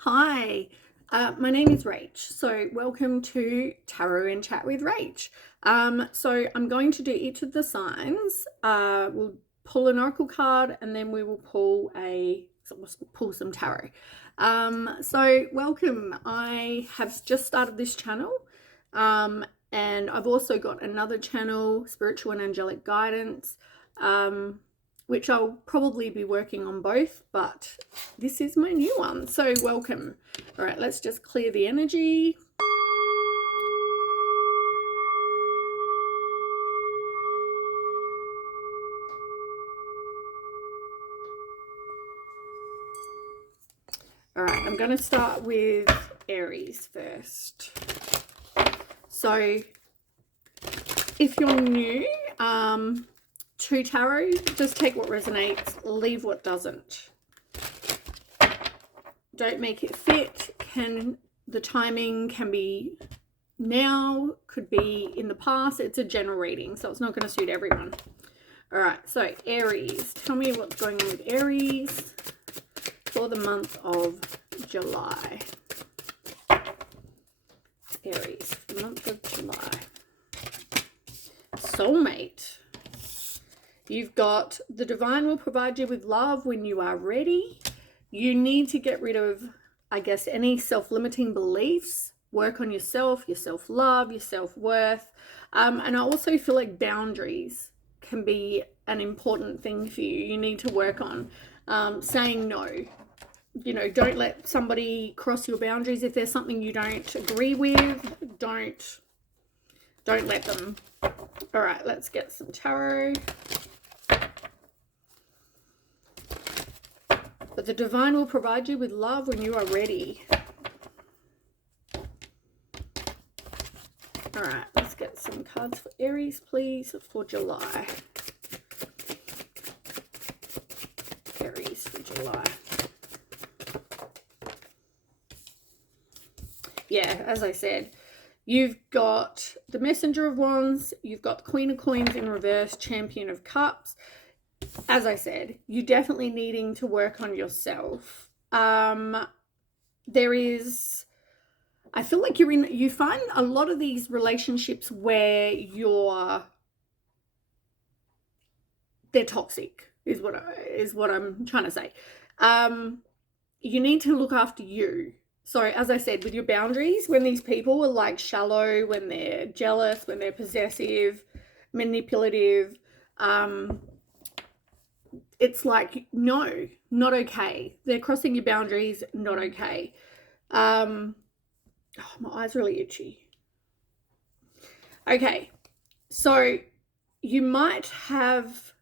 Hi, my name is Rach. So, welcome to Tarot and Chat with Rach. So, I'm going to do each of the signs. We'll pull an oracle card and then we will pull some tarot. So, welcome. I have just started this channel, and I've also got another channel, Spiritual and Angelic Guidance. Which I'll probably be working on both, but this is my new one, so welcome. All right, let's just clear the energy. All right, I'm going to start with Aries first. So if you're new to tarot, just take what resonates, leave what doesn't. Don't make it fit. The timing can be now, could be in the past. It's a general reading, so it's not going to suit everyone. All right, so Aries, tell me what's going on with Aries for the month of July. Aries, the month of July. Soulmate. You've got the divine will provide you with love when you are ready. You need to get rid of, I guess, any self-limiting beliefs. Work on yourself, your self-love, your self-worth. And I also feel like boundaries can be an important thing for you. You need to work on saying no. You know, don't let somebody cross your boundaries. If there's something you don't agree with, don't let them. All right, let's get some tarot. But the divine will provide you with love when you are ready. All right, let's get some cards for Aries, please, for July. Aries for July. Yeah, as I said, you've got the Messenger of Wands, you've got Queen of Coins in reverse, Champion of Cups. As I said, you're definitely needing to work on yourself. I feel like you find a lot of these relationships where they're toxic, is what I'm trying to say. You need to look after you. So as I said, with your boundaries, when these people are like shallow, when they're jealous, when they're possessive, manipulative, it's like, no, not okay. They're crossing your boundaries, not okay. Oh, my eye's really itchy. Okay, so you might have,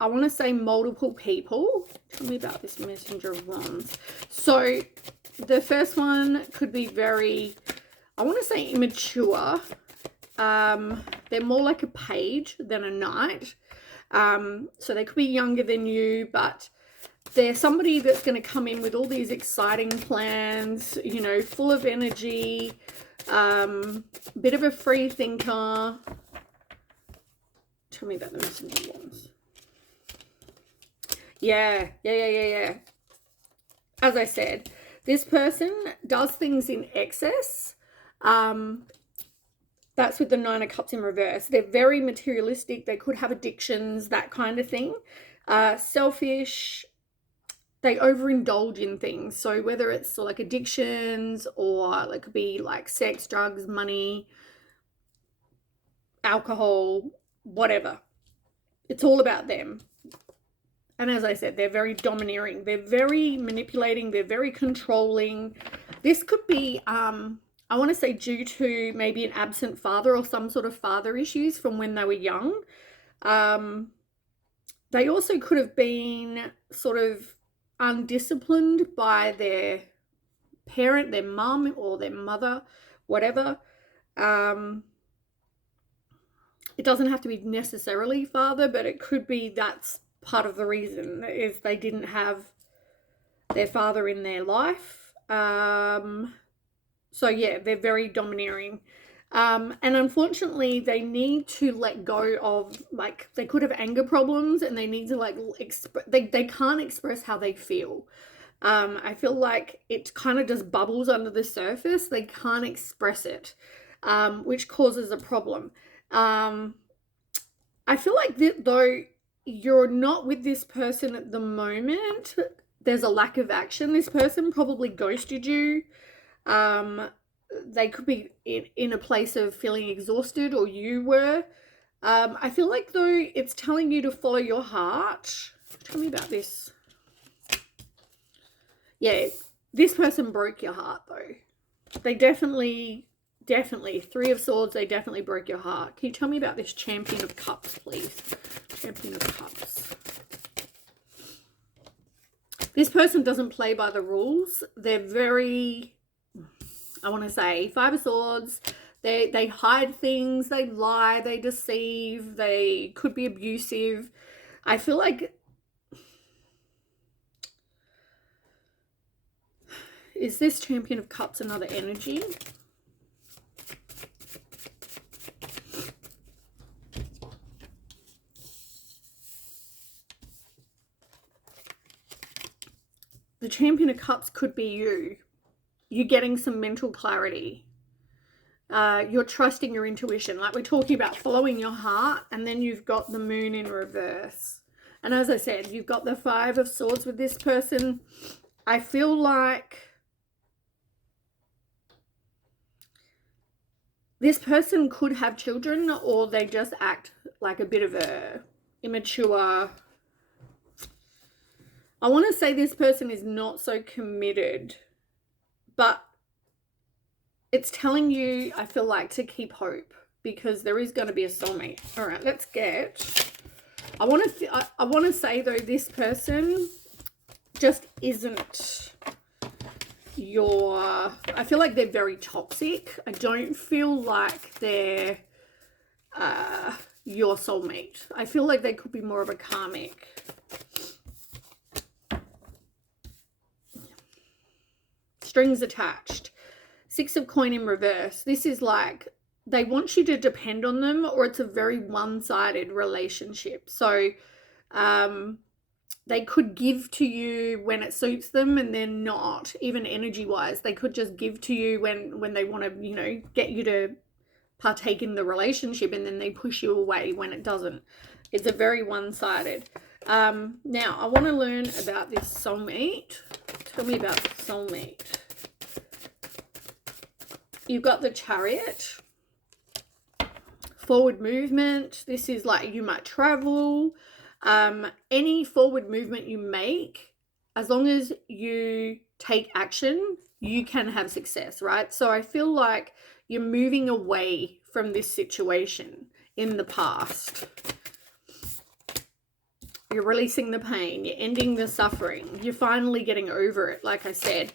I want to say, multiple people. Tell me about this Messenger of Wands. So the first one could be very, I want to say, immature. They're more like a page than a knight. So they could be younger than you, but they're somebody that's going to come in with all these exciting plans, you know, full of energy, bit of a free thinker. Tell me about the Messenger of Wands. Yeah. As I said, this person does things in excess. That's with the Nine of Cups in reverse. They're very materialistic. They could have addictions, that kind of thing. Selfish. They overindulge in things. So whether it's like addictions or it could be like sex, drugs, money, alcohol, whatever. It's all about them. And as I said, they're very domineering. They're very manipulating. They're very controlling. This could be, I want to say, due to maybe an absent father or some sort of father issues from when they were young. They also could have been sort of undisciplined by their parent, their mum or their mother, whatever. It doesn't have to be necessarily father, but it could be that's part of the reason, is they didn't have their father in their life. So yeah, they're very domineering. And unfortunately, they need to let go of, like, they could have anger problems and they need to, like, they can't express how they feel. I feel like it kind of just bubbles under the surface. They can't express it, which causes a problem. I feel like though you're not with this person at the moment, there's a lack of action. This person probably ghosted you. They could be in a place of feeling exhausted, or you were. I feel like though it's telling you to follow your heart. Tell me about this. Yeah, this person broke your heart though. They definitely, 3 of Swords, they definitely broke your heart. Can you tell me about this Champion of Cups, please? Champion of Cups. This person doesn't play by the rules. They're very, I want to say, 5 of Swords. They hide things, they lie, they deceive, they could be abusive. I feel like, is this Champion of Cups another energy? The Champion of Cups could be you. You're getting some mental clarity. You're trusting your intuition. Like we're talking about following your heart, and then you've got the Moon in reverse. And as I said, you've got the 5 of Swords with this person. I feel like this person could have children, or they just act like a bit of a immature. I want to say this person is not so committed, but it's telling you, I feel like, to keep hope, because there is going to be a soulmate. All right, let's get. I want to say though, this person just isn't your. I feel like they're very toxic. I don't feel like they're your soulmate. I feel like they could be more of a karmic. Strings attached. 6 of Coin in reverse. This is like they want you to depend on them, or it's a very one-sided relationship. So they could give to you when it suits them, and they're not, even energy-wise. They could just give to you when they want to, you know, get you to partake in the relationship, and then they push you away when it doesn't. It's a very one-sided. Now, I want to learn about this soulmate. Tell me about the soulmate. You've got the Chariot. Forward movement. This is like you might travel. Any forward movement you make, as long as you take action, you can have success, right? So I feel like you're moving away from this situation in the past. You're releasing the pain. You're ending the suffering. You're finally getting over it, like I said.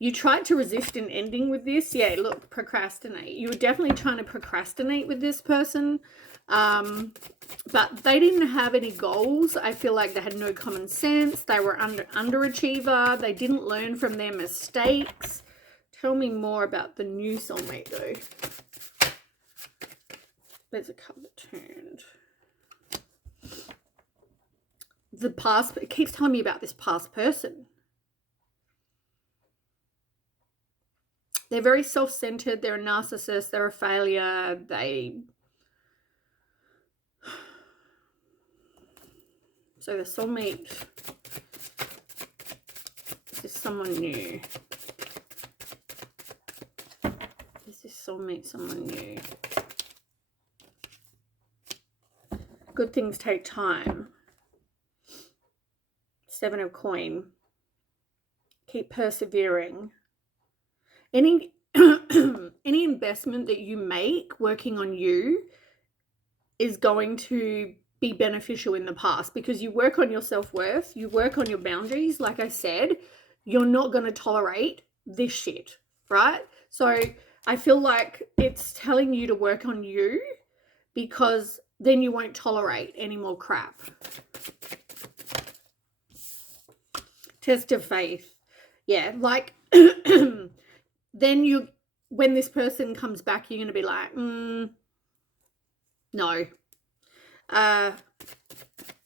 You tried to resist an ending with this. Yeah, look, procrastinate. You were definitely trying to procrastinate with this person. But they didn't have any goals. I feel like they had no common sense. They were underachiever. They didn't learn from their mistakes. Tell me more about the new soulmate, though. There's a card that turned. The past, it keeps telling me about this past person. They're very self-centered. They're a narcissist. They're a failure. So the soulmate is someone new. Is this soulmate someone new? Good things take time. 7 of Coin. Keep persevering. Any investment that you make working on you is going to be beneficial in the past, because you work on your self-worth, you work on your boundaries. Like I said, you're not going to tolerate this shit, right? So I feel like it's telling you to work on you, because then you won't tolerate any more crap. Test of faith. Yeah, like then when this person comes back, you're going to be like, no.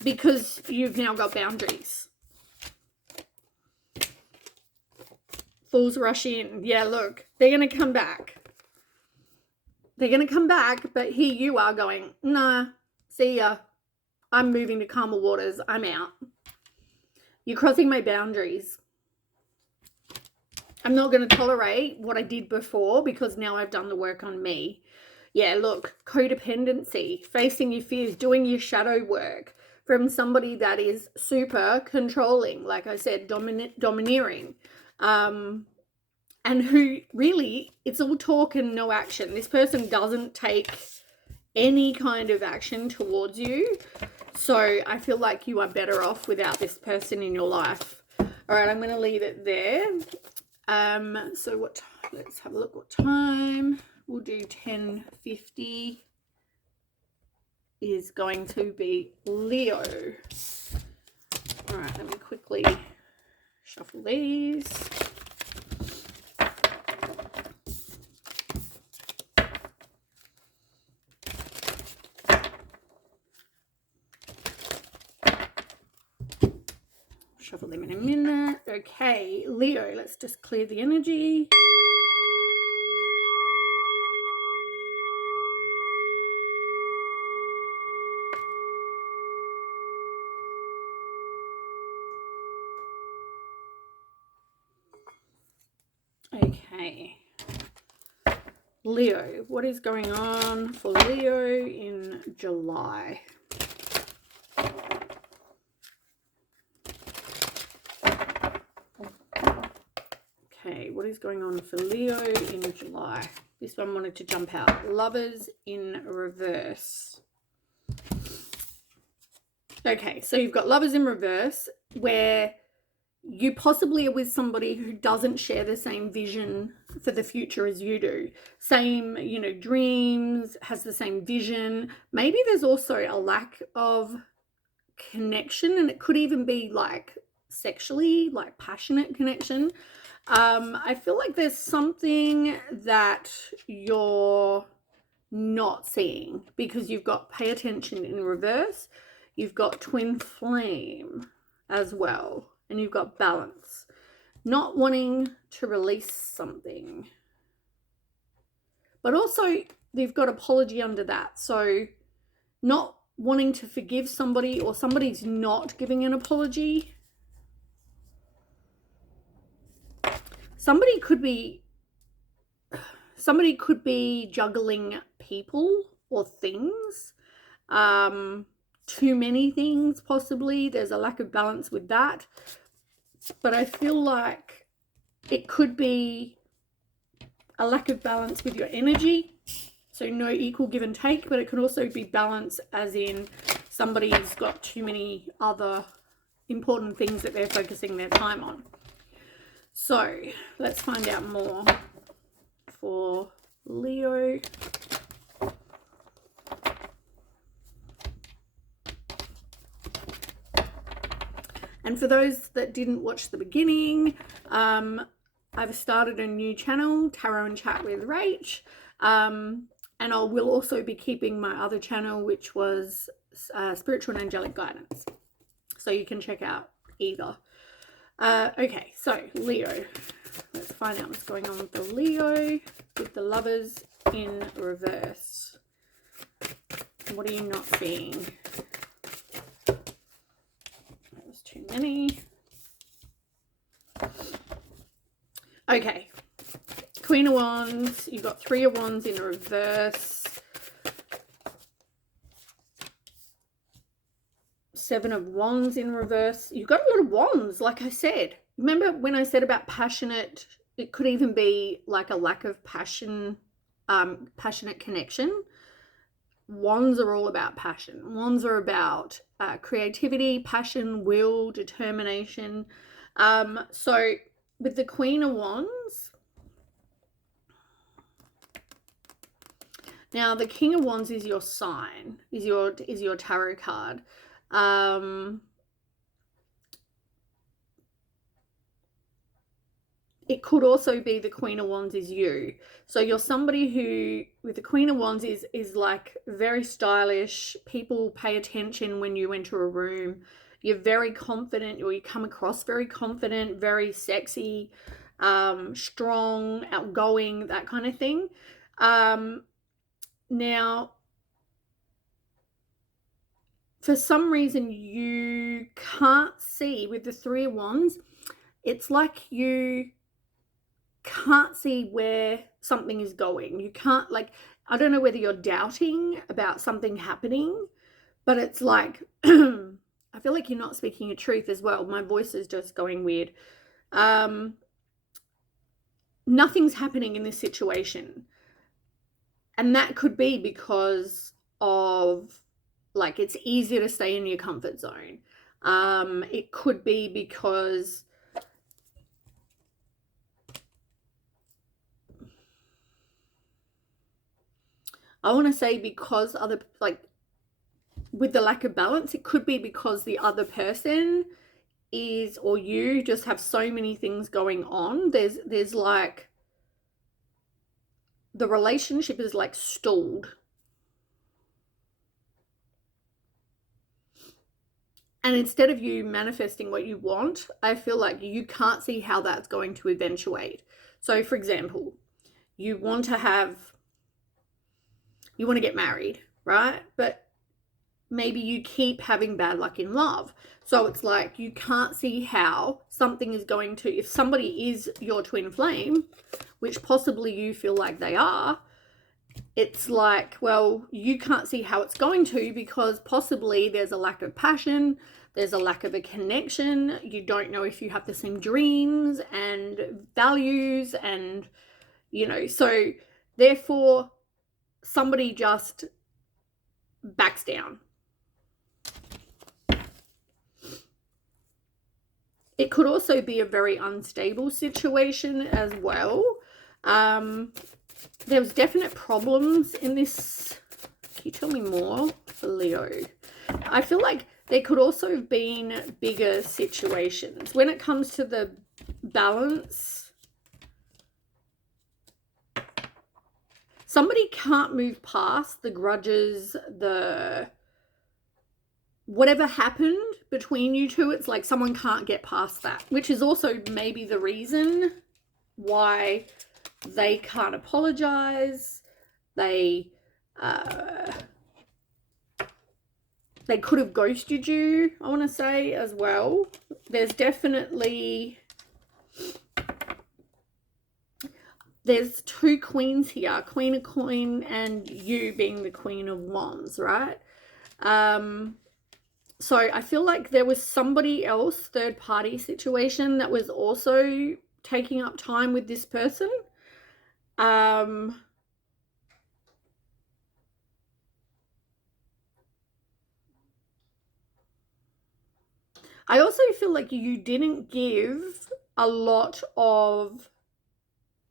Because you've now got boundaries. Fools rush in. Yeah, look, they're going to come back. They're going to come back, but here you are going, nah, see ya. I'm moving to calmer waters. I'm out. You're crossing my boundaries. I'm not going to tolerate what I did before because now I've done the work on me. Yeah, look, codependency, facing your fears, doing your shadow work from somebody that is super controlling, like I said, domineering, and who really, it's all talk and no action. This person doesn't take any kind of action towards you. So I feel like you are better off without this person in your life. All right, I'm going to leave it there. So what time? Let's have a look what time. We'll do 10:50 is going to be Leo. All right, let me quickly shuffle these. Shuffle them in a minute. Okay, Leo, let's just clear the energy. Okay. Leo, what is going on for Leo in July? Okay, what is going on for Leo in July? This one wanted to jump out. Lovers in reverse. Okay, so you've got lovers in reverse where you possibly are with somebody who doesn't share the same vision for the future as you do. Same, dreams, has the same vision. Maybe there's also a lack of connection, and it could even be like sexually, like passionate connection. I feel like there's something that you're not seeing because you've got pay attention in reverse. You've got twin flame as well. And you've got balance. Not wanting to release something. But also, you've got apology under that. So, not wanting to forgive somebody, or somebody's not giving an apology. Somebody could be juggling people or things. Too many things, possibly. There's a lack of balance with that. But I feel like it could be a lack of balance with your energy. So no equal give and take, but it could also be balance as in somebody's got too many other important things that they're focusing their time on. So let's find out more for Leo. And for those that didn't watch the beginning, I've started a new channel, Tarot and Chat with Rach. And I will also be keeping my other channel, which was Spiritual and Angelic Guidance. So you can check out either. Okay, so Leo. Let's find out what's going on for Leo with the lovers in reverse. What are you not seeing? Too many. Okay, Queen of Wands. You've got Three of Wands in reverse. Seven of Wands in reverse. You've got a lot of wands, like I said. Remember when I said about passionate? It could even be like a lack of passion, passionate connection. Wands are all about passion. Wands are about creativity, passion, will, determination. So with the Queen of Wands, now the King of Wands is your sign, is your tarot card. It could also be the Queen of Wands is you. So you're somebody who, with the Queen of Wands, is like very stylish. People pay attention when you enter a room. You're very confident, or you come across very confident, very sexy. strong, outgoing, that kind of thing. Now, for some reason, you can't see with the Three of Wands, it's like you can't see where something is going. You can't, like, I don't know whether you're doubting about something happening, but it's like, I feel like you're not speaking a truth as well. My voice is just going weird. Nothing's happening in this situation. And that could be because of, like, it's easier to stay in your comfort zone. It could be because I want to say because other, like, with the lack of balance, it could be because the other person is, or you just have so many things going on. There's like, the relationship is like stalled. And instead of you manifesting what you want, I feel like you can't see how that's going to eventuate. So, for example, you want to get married, right? But maybe you keep having bad luck in love. So it's like you can't see how something is going to, if somebody is your twin flame, which possibly you feel like they are, it's like, well, you can't see how it's going to because possibly there's a lack of passion, there's a lack of a connection, you don't know if you have the same dreams and values and, so therefore somebody just backs down. It could also be a very unstable situation as well. There was definite problems in this. Can you tell me more for Leo? I feel like there could also have been bigger situations. When it comes to the balance, somebody can't move past the grudges, the whatever happened between you two. It's like someone can't get past that, which is also maybe the reason why they can't apologize. They could have ghosted you, I want to say, as well. There's definitely, there's two queens here, Queen of Coin and you being the Queen of Wands, right? So I feel like there was somebody else, third party situation, that was also taking up time with this person. I also feel like you didn't give a lot of,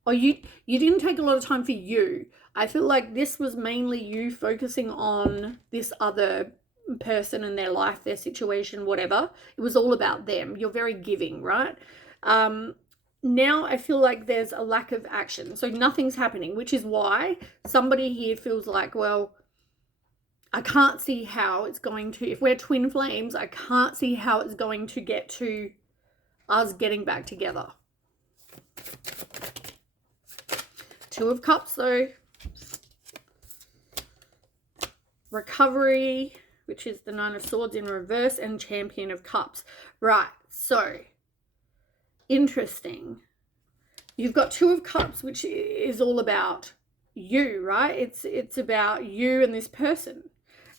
or you didn't take a lot of time for you. I feel like this was mainly you focusing on this other person and their life, their situation, whatever. It was all about them. You're very giving, right? Now I feel like there's a lack of action. So nothing's happening, which is why somebody here feels like, well, I can't see how it's going to, if we're twin flames, I can't see how it's going to get to us getting back together. Two of Cups, though. Recovery, which is the Nine of Swords in reverse, and Champion of Cups. Right, so interesting. You've got Two of Cups, which is all about you, right? It's about you and this person.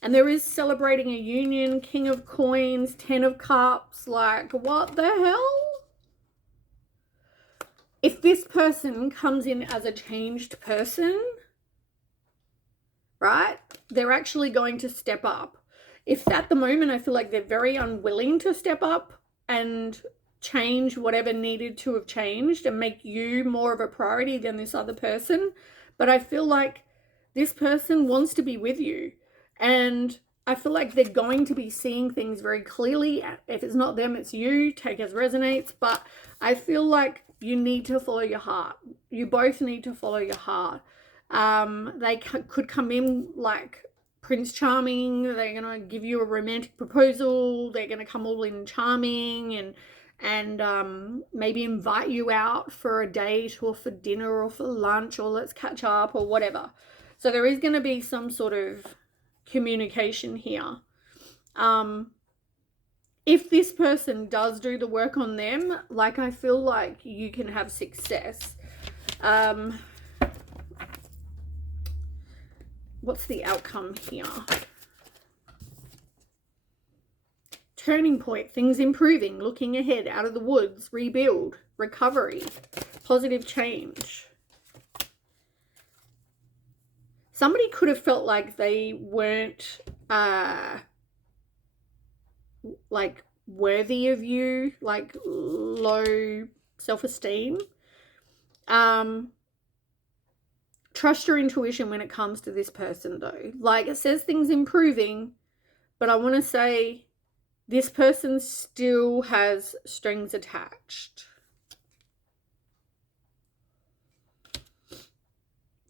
And there is celebrating a union, King of Coins, 10 of Cups. Like, what the hell? If this person comes in as a changed person, right, they're actually going to step up. If at the moment I feel like they're very unwilling to step up and change whatever needed to have changed and make you more of a priority than this other person, but I feel like this person wants to be with you, and I feel like they're going to be seeing things very clearly. If it's not them, it's you. Take as resonates. But I feel like you need to follow your heart. You both need to follow your heart. They could come in like Prince Charming. They're going to give you a romantic proposal. They're going to come all in charming and maybe invite you out for a date or for dinner or for lunch or let's catch up or whatever. So there is going to be some sort of communication here. If this person does do the work on them, like, I feel like you can have success. What's the outcome here? Turning point, things improving, looking ahead, out of the woods, rebuild, recovery, positive change. Somebody could have felt like they weren't like worthy of you, like low self-esteem. Trust your intuition when it comes to this person though. Like, it says things improving, but I want to say this person still has strings attached.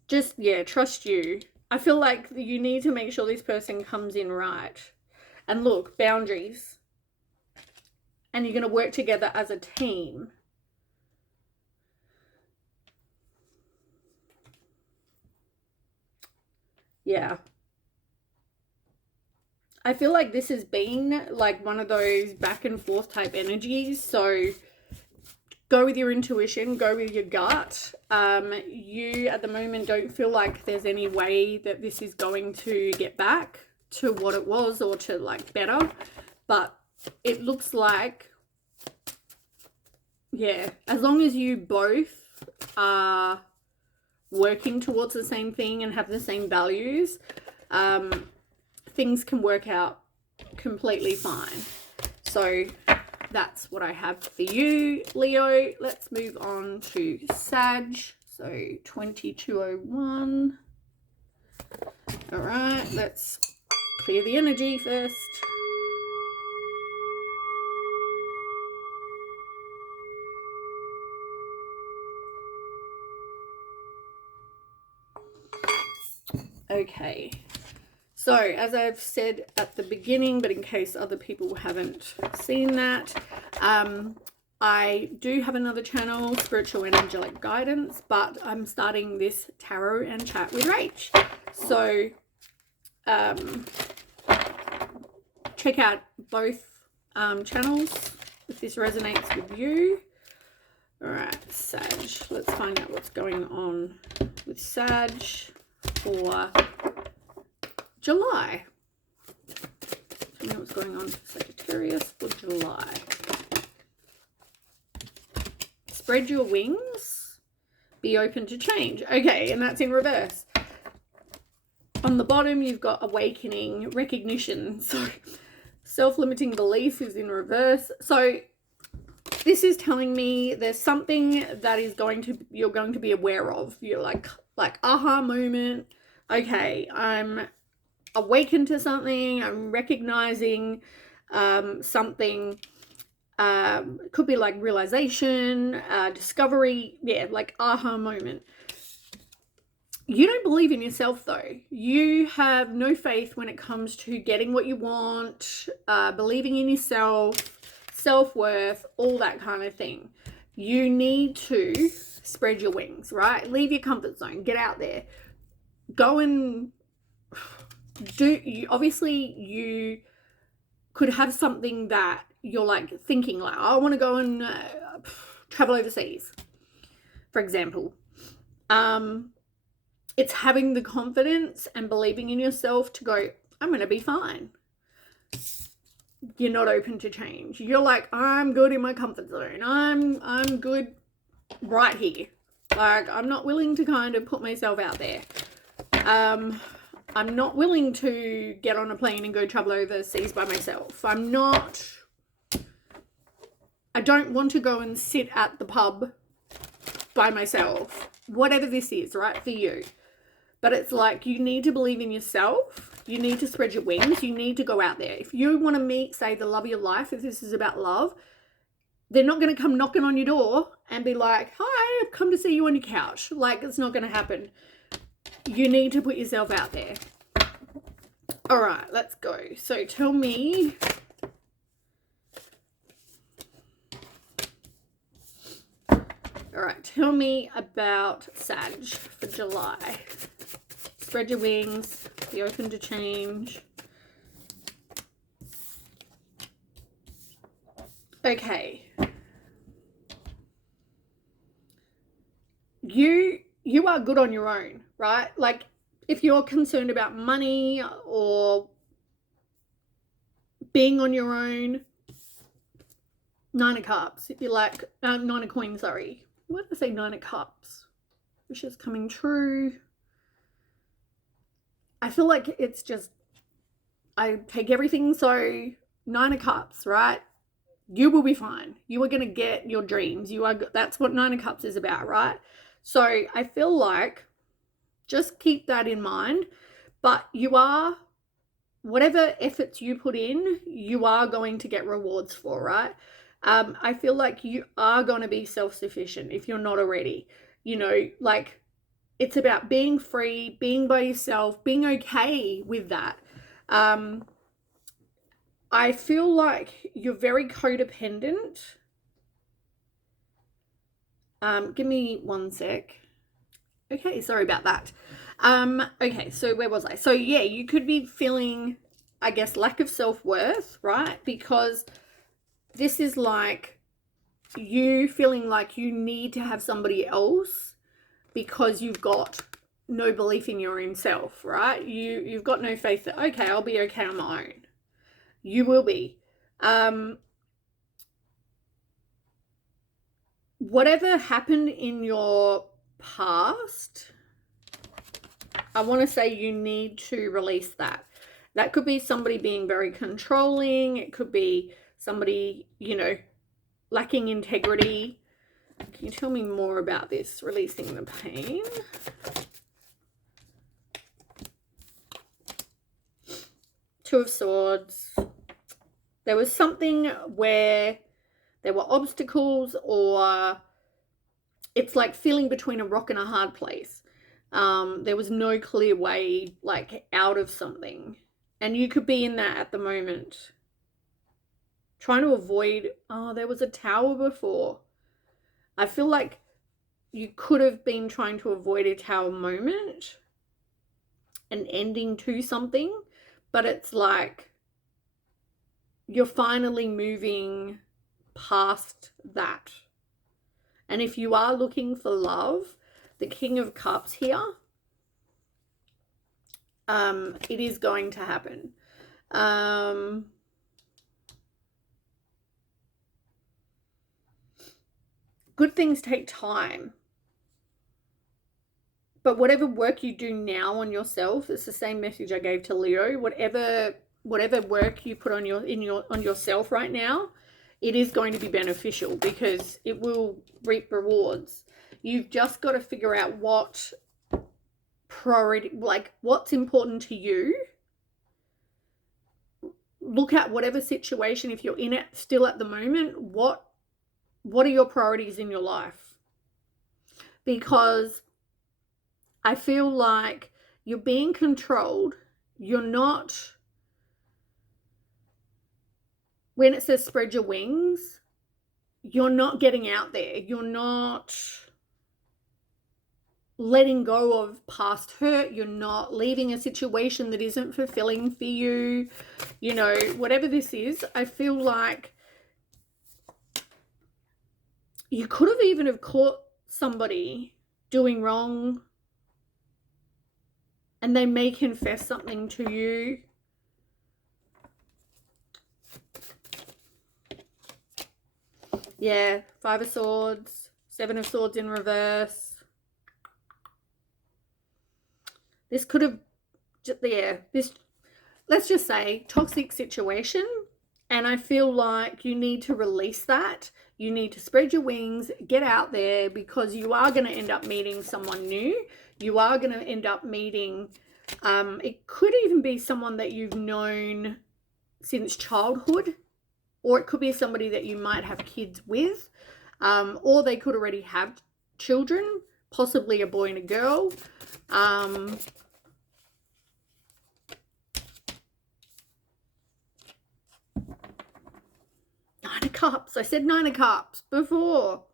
Just, yeah, trust you. I feel like you need to make sure this person comes in right. And look, boundaries. And you're going to work together as a team. Yeah. I feel like this has been like one of those back and forth type energies. So go with your intuition, go with your gut. You at the moment don't feel like there's any way that this is going to get back to what it was or to like better. But it looks like, yeah, as long as you both are working towards the same thing and have the same values, things can work out completely fine. So that's what I have for you, Leo. Let's move on to Sag. So 2201. All right, let's clear the energy first. Okay. So, as I've said at the beginning, but in case other people haven't seen that, I do have another channel, Spiritual and Angelic Guidance, but I'm starting this Tarot and Chat with Rach. So, check out both channels if this resonates with you. All right, Sag. Let's find out what's going on with Sag for July. Tell me what's going on for Sagittarius for July. Spread your wings. Be open to change. Okay, and that's in reverse. On the bottom, you've got awakening, recognition. So self-limiting belief is in reverse. So this is telling me there's something that is you're going to be aware of. You're like aha moment. Okay, I'm awakened to something. I'm recognizing something. Could be like realization, discovery. Yeah, like aha moment. You don't believe in yourself though. You have no faith when it comes to getting what you want, believing in yourself, self-worth, all that kind of thing. You need to spread your wings, right? Leave your comfort zone. Get out there. Go and obviously you could have something that you're like thinking like, I want to go and travel overseas, for example. It's having the confidence and believing in yourself to go, I'm going to be fine. You're not open to change. You're like, I'm good in my comfort zone. I'm good right here. Like, I'm not willing to kind of put myself out there. I'm not willing to get on a plane and go travel overseas by myself. I don't want to go and sit at the pub by myself. Whatever this is, right, for you. But it's like, you need to believe in yourself. You need to spread your wings. You need to go out there. If you want to meet, say, the love of your life, if this is about love, they're not going to come knocking on your door and be like, hi, I've come to see you on your couch. Like, it's not going to happen. You need to put yourself out there. All right, let's go. So tell me All right, tell me about Sag for July. Spread your wings, be open to change. Okay. You are good on your own, right? Like, if you're concerned about money or being on your own, Nine of Cups. If you like, Nine of Coins, sorry. What did I say? Nine of Cups. Which is coming true. I feel like it's just, I take everything. So, Nine of Cups, right? You will be fine. You are going to get your dreams. That's what Nine of Cups is about, right? So, I feel like just keep that in mind. But whatever efforts you put in, you are going to get rewards for, right? I feel like you are going to be self-sufficient if you're not already. Like, it's about being free, being by yourself, being okay with that. I feel like you're very codependent. Give me one sec. Okay, sorry about that. Okay, so where was I? So yeah, you could be feeling, I guess, lack of self-worth, right? Because this is like you feeling like you need to have somebody else because you've got no belief in your own self, right? You've got no faith that, okay, I'll be okay on my own. You will be. Whatever happened in your past, I want to say you need to release that. That could be somebody being very controlling. It could be somebody, lacking integrity. Can you tell me more about this? Releasing the pain. Two of Swords. There was something where there were obstacles, or it's like feeling between a rock and a hard place. There was no clear way, like, out of something. And you could be in that at the moment. Trying to avoid, there was a tower before. I feel like you could have been trying to avoid a tower moment, an ending to something, but it's like you're finally moving past that. And if you are looking for love, the King of Cups here, it is going to happen. Good things take time. But whatever work you do now on yourself, it's the same message I gave to Leo. Whatever work you put on yourself right now, it is going to be beneficial because it will reap rewards. You've just got to figure out what priority, like what's important to you. Look at whatever situation, if you're in it still at the moment, what are your priorities in your life? Because I feel like you're being controlled. You're not, when it says spread your wings, you're not getting out there. You're not letting go of past hurt. You're not leaving a situation that isn't fulfilling for you. Whatever this is, I feel like you could have even have caught somebody doing wrong and they may confess something to you. Yeah, Five of Swords, Seven of Swords in reverse. This could have, let's just say, toxic situation. And I feel like you need to release that. You need to spread your wings, get out there, because you are going to end up meeting someone new. You are going to end up meeting, it could even be someone that you've known since childhood, or it could be somebody that you might have kids with, or they could already have children, possibly a boy and a girl. Nine of Cups. I said Nine of Cups before.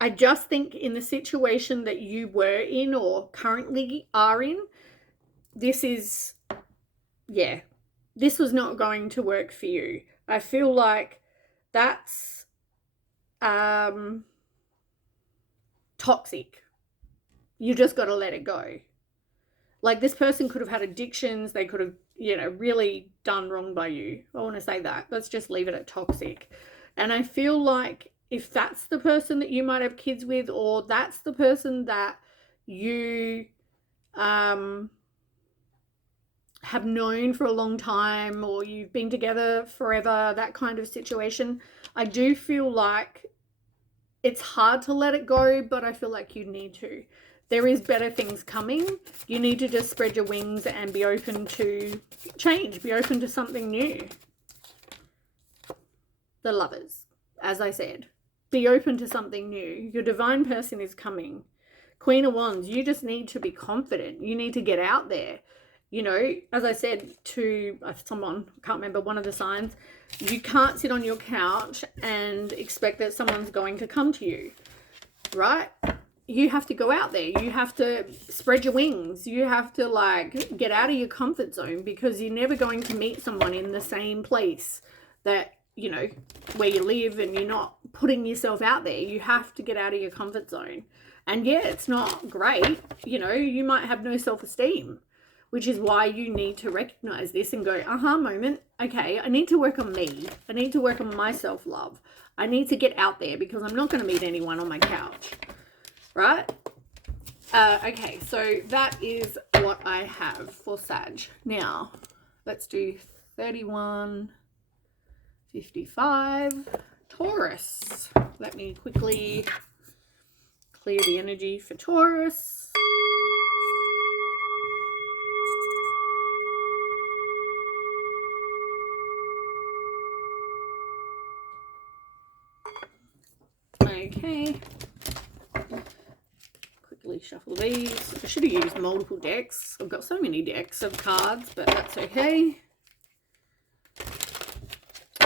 I just think in the situation that you were in or currently are in, this is, yeah, this was not going to work for you. I feel like that's toxic. You just got to let it go. Like, this person could have had addictions. They could have, really done wrong by you. I want to say that. Let's just leave it at toxic. And I feel like if that's the person that you might have kids with, or that's the person that you have known for a long time, or you've been together forever, that kind of situation, I do feel like it's hard to let it go, but I feel like you need to. There is better things coming. You need to just spread your wings and be open to change, be open to something new. The Lovers, as I said, be open to something new. Your divine person is coming. Queen of Wands, you just need to be confident. You need to get out there. As I said to someone, I can't remember, one of the signs, you can't sit on your couch and expect that someone's going to come to you, right? You have to go out there. You have to spread your wings. You have to get out of your comfort zone, because you're never going to meet someone in the same place that, where you live, and you're not putting yourself out there. You have to get out of your comfort zone. And yeah, it's not great. You might have no self-esteem, which is why you need to recognize this and go, moment. Okay, I need to work on me. I need to work on my self-love. I need to get out there, because I'm not going to meet anyone on my couch. Right? Okay, so that is what I have for Sag. Now, let's do 31, 55, Taurus. Let me quickly clear the energy for Taurus. Okay. Quickly shuffle these. I should have used multiple decks. I've got so many decks of cards, but that's okay.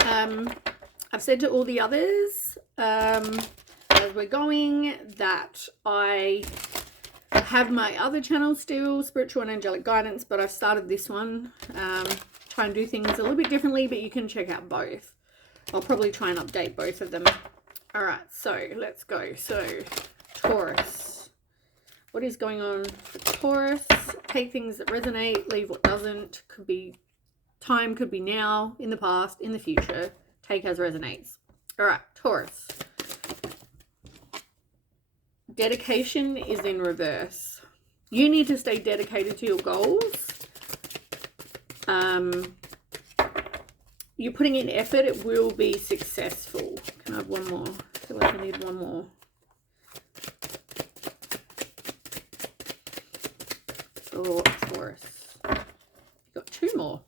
I've said to all the others, as we're going, that I have my other channel still, Spiritual and Angelic Guidance, but I've started this one. Try and do things a little bit differently, but you can check out both. I'll probably try and update both of them. All right, so let's go. So, Taurus. What is going on for Taurus? Take things that resonate, leave what doesn't. Could be time, could be now, in the past, in the future. Take as resonates. All right, Taurus. Dedication is in reverse. You need to stay dedicated to your goals. You're putting in effort, it will be successful. Can I have one more? I feel like I need one more. For Taurus. Got two more.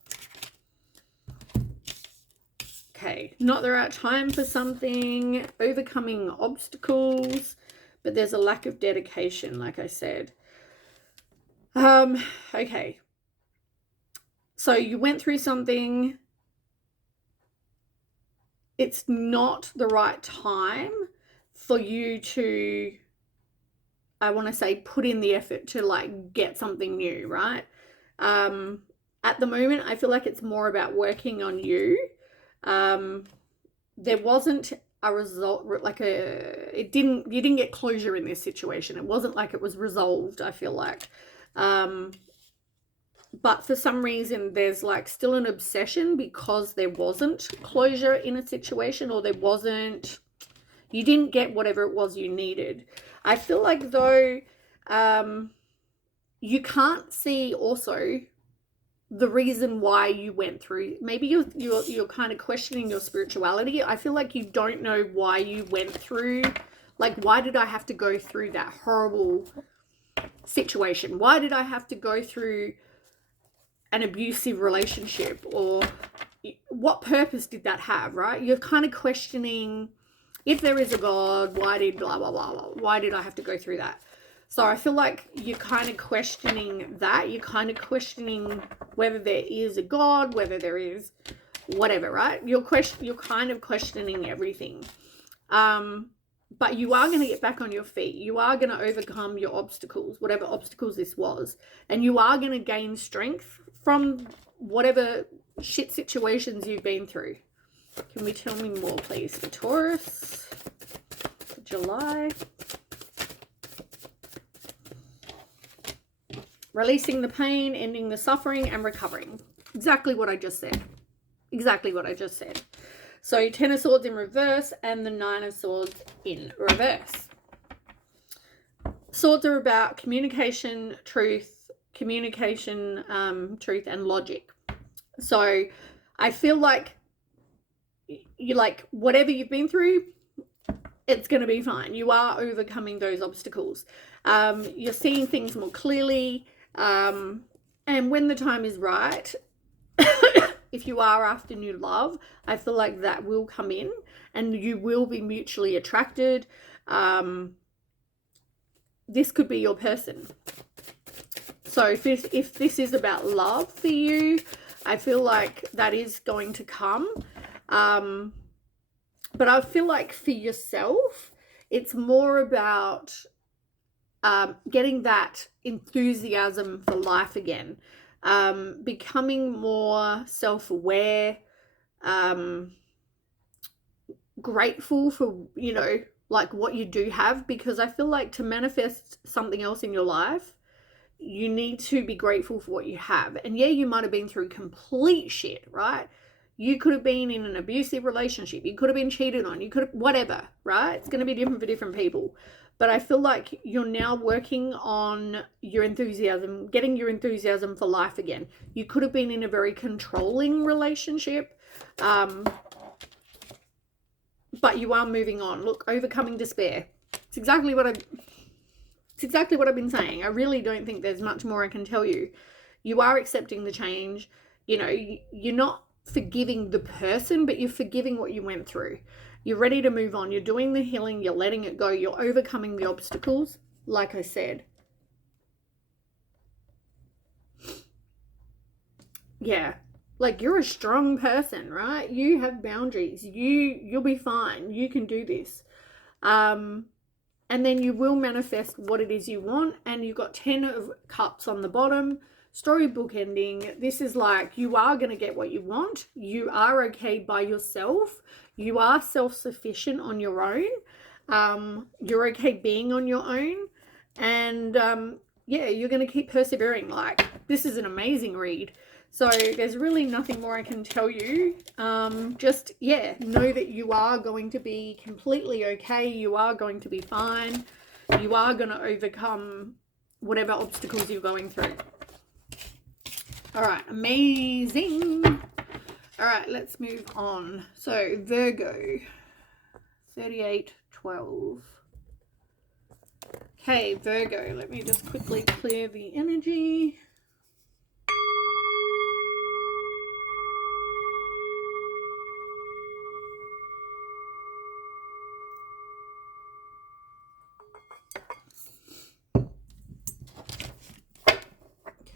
Okay, not the right time for something, overcoming obstacles, but there's a lack of dedication, like I said. Okay. So you went through something. It's not the right time for you to, I want to say, put in the effort to get something new, right? At the moment, I feel like it's more about working on you. There wasn't a result, you didn't get closure in this situation. It wasn't like it was resolved, I feel like. But for some reason, there's still an obsession because there wasn't closure in a situation, or you didn't get whatever it was you needed. I feel like though, you can't see also the reason why you went through. Maybe you're kind of questioning your spirituality. I feel like you don't know why you went through, why did I have to go through that horrible situation? Why did I have to go through an abusive relationship? Or what purpose did that have, right? You're kind of questioning, if there is a God, why did blah, blah, blah, blah, why did I have to go through that? So I feel like you're kind of questioning that. You're kind of questioning whether there is a God, whether there is whatever, right? You're kind of questioning everything. but you are going to get back on your feet. You are going to overcome your obstacles, whatever obstacles this was. And you are going to gain strength from whatever shit situations you've been through. Can we tell me more, please, for Taurus, for July? Releasing the pain, ending the suffering, and recovering. Exactly what I just said. Exactly what I just said. So 10 of Swords in reverse and the 9 of Swords in reverse. Swords are about communication, truth, truth, and logic. So I feel like whatever you've been through, it's going to be fine. You are overcoming those obstacles. You're seeing things more clearly. And when the time is right, if you are after new love, I feel like that will come in and you will be mutually attracted. This could be your person. So if this is about love for you, I feel like that is going to come. But I feel like for yourself, it's more about getting that enthusiasm for life again, becoming more self-aware, grateful for, like what you do have, because I feel like to manifest something else in your life, you need to be grateful for what you have. And yeah, you might have been through complete shit, right? You could have been in an abusive relationship. You could have been cheated on. You could have, whatever, right? It's going to be different for different people. But I feel like you're now working on your enthusiasm, getting your enthusiasm for life again. You could have been in a very controlling relationship, but you are moving on. Look, overcoming despair. It's exactly what I've been saying. I really don't think there's much more I can tell you. You are accepting the change. You're not forgiving the person, but you're forgiving what you went through. You're ready to move on. You're doing the healing. You're letting it go. You're overcoming the obstacles, like I said. Yeah. Like, you're a strong person, right? You have boundaries. You'll be fine. You can do this. And then you will manifest what it is you want. And you've got 10 of Cups on the bottom. Storybook ending. This is like, you are going to get what you want. You are okay by yourself. You are self-sufficient on your own. You're okay being on your own. And yeah, you're going to keep persevering. Like, this is an amazing read. So there's really nothing more I can tell you. Just, yeah, know that you are going to be completely okay. You are going to be fine. You are going to overcome whatever obstacles you're going through. All right, amazing. All right, let's move on. So Virgo, 3812. Okay, Virgo, let me just quickly clear the energy.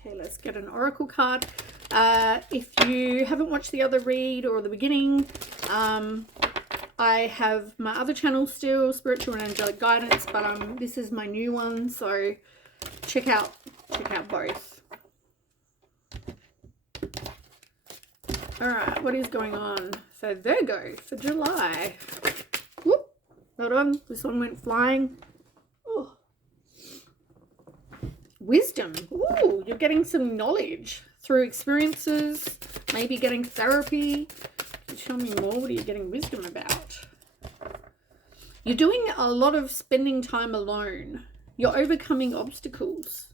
Okay, let's get an oracle card. If you haven't watched the other read or the beginning, I have my other channel still, Spiritual and Angelic Guidance, but this is my new one, so check out both. Alright, what is going on for Virgo for July? Whoop, hold on, this one went flying. Oh. Wisdom. Ooh, you're getting some knowledge through experiences, maybe getting therapy. Tell me more. What are you getting wisdom about? You're doing a lot of spending time alone. You're overcoming obstacles.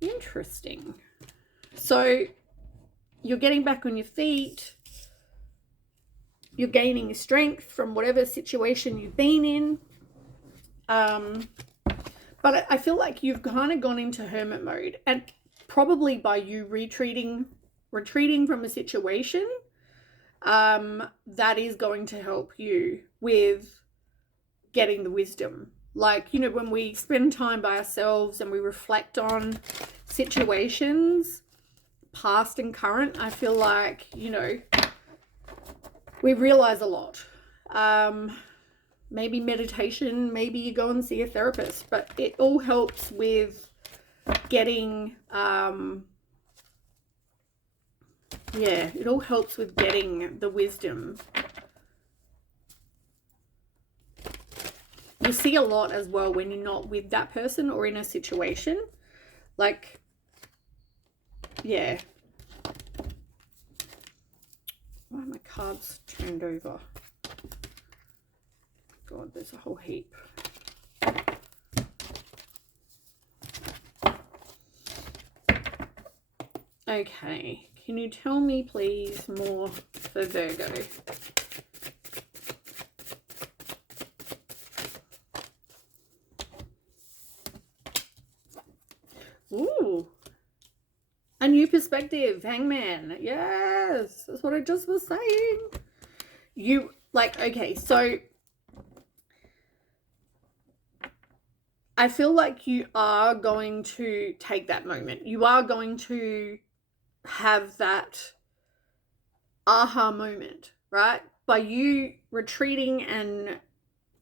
Interesting. So you're getting back on your feet. You're gaining strength from whatever situation you've been in. But I feel like you've kind of gone into hermit mode, and probably by you retreating from a situation, that is going to help you with getting the wisdom. Like, when we spend time by ourselves and we reflect on situations, past and current, I feel like, we realize a lot. maybe meditation, maybe you go and see a therapist, but it all helps with getting, it all helps with getting the wisdom. You see a lot as well when you're not with that person or in a situation. Like, yeah. Why are my cards turned over? God, there's a whole heap. Okay, can you tell me please more for Virgo? Ooh, a new perspective, Hangman. Yes, that's what I just was saying. You, like, okay, so I feel like you are going to take that moment. You are going to have that aha moment, right? By you retreating and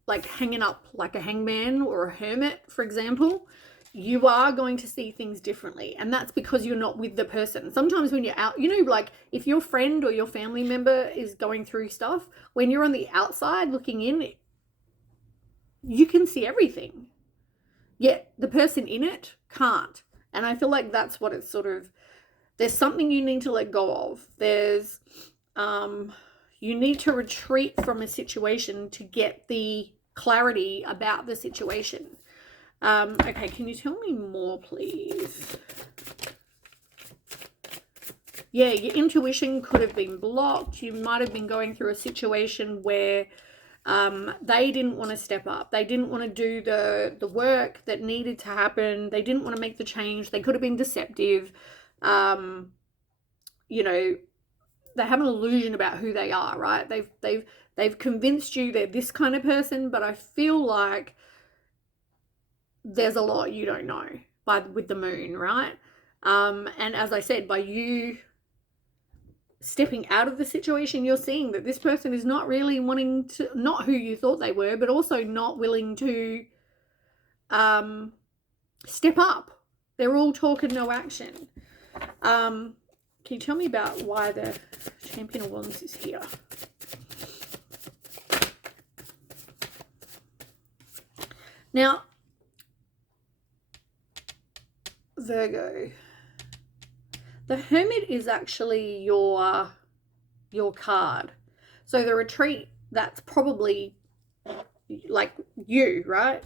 like hanging up like a hangman or a hermit, for example, you are going to see things differently. And that's because you're not with the person. Sometimes when you're out, you know, like if your friend or your family member is going through stuff, when you're on the outside looking in, you can see everything. Yet the person in it can't. And I feel like that's what it's sort of, there's something you need to let go of. There's, you need to retreat from a situation to get the clarity about the situation. Okay, can you tell me more, please? Yeah, your intuition could have been blocked. You might have been going through a situation where they didn't want to step up. They didn't want to do the work that needed to happen. They didn't want to make the change. They could have been deceptive. You know, they have an illusion about who they are, right? They've convinced you they're this kind of person, but I feel like there's a lot you don't know with the moon, right? And as I said, by you stepping out of the situation, you're seeing that this person is not really wanting to, not who you thought they were, but also not willing to step up. They're all talk and no action. Can you tell me about why the Champion of Wands is here? Now, Virgo, the Hermit is actually your card. So the retreat, that's probably like you, right?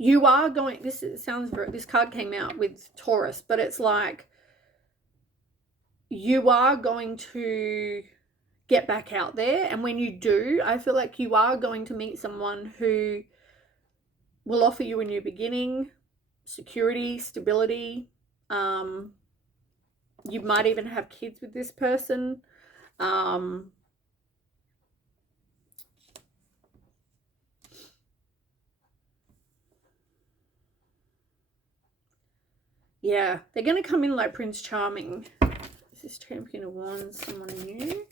You are going, this card came out with Taurus, but it's like you are going to get back out there. And when you do, I feel like you are going to meet someone who will offer you a new beginning, security, stability. You might even have kids with this person. Yeah, they're going to come in like Prince Charming. Is this Champion of Wands someone new?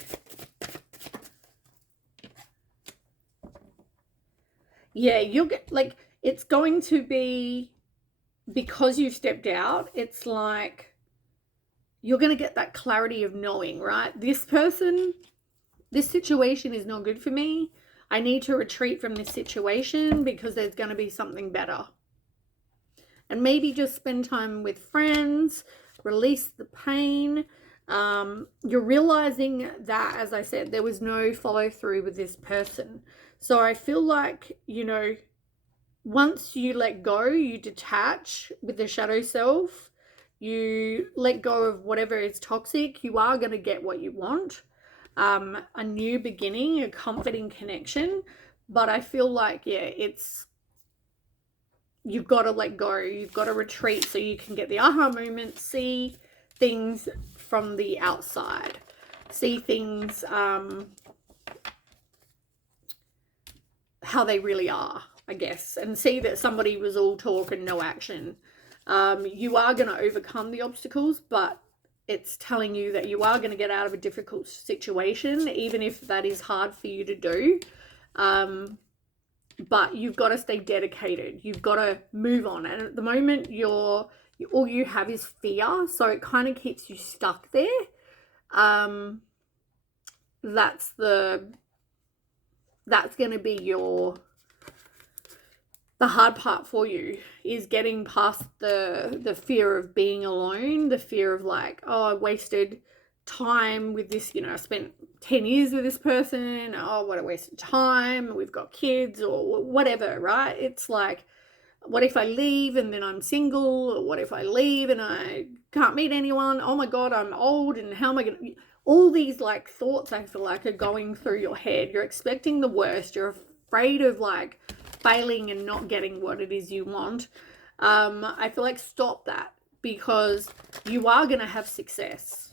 Yeah, you'll get, like, it's going to be, because you've stepped out, it's like you're going to get that clarity of knowing, right? This person, this situation is not good for me. I need to retreat from this situation because there's going to be something better. And maybe just spend time with friends, release the pain. You're realizing that, as I said, there was no follow through with this person. So I feel like, you know, once you let go, you detach with the shadow self, you let go of whatever is toxic, you are going to get what you want. A new beginning, a comforting connection. But I feel like, yeah, you've got to let go. You've got to retreat so you can get the aha moment, see things from the outside, see things how they really are, I guess, and see that somebody was all talk and no action. You are going to overcome the obstacles, but it's telling you that you are going to get out of a difficult situation, even if that is hard for you to do. But you've got to stay dedicated. You've got to move on. And at the moment, all you have is fear, so it kind of keeps you stuck there. That's going to be the hard part for you, is getting past the fear of being alone, the fear of like, oh, I wasted time with this, I spent 10 years with this person, oh, what a waste of time, we've got kids or whatever, right? It's like, what if I leave and then I'm single? Or what if I leave and I can't meet anyone? Oh my God, I'm old, and how am I going to... All these like thoughts, I feel like, are going through your head. You're expecting the worst. You're afraid of like failing and not getting what it is you want. I feel like stop that, because you are going to have success.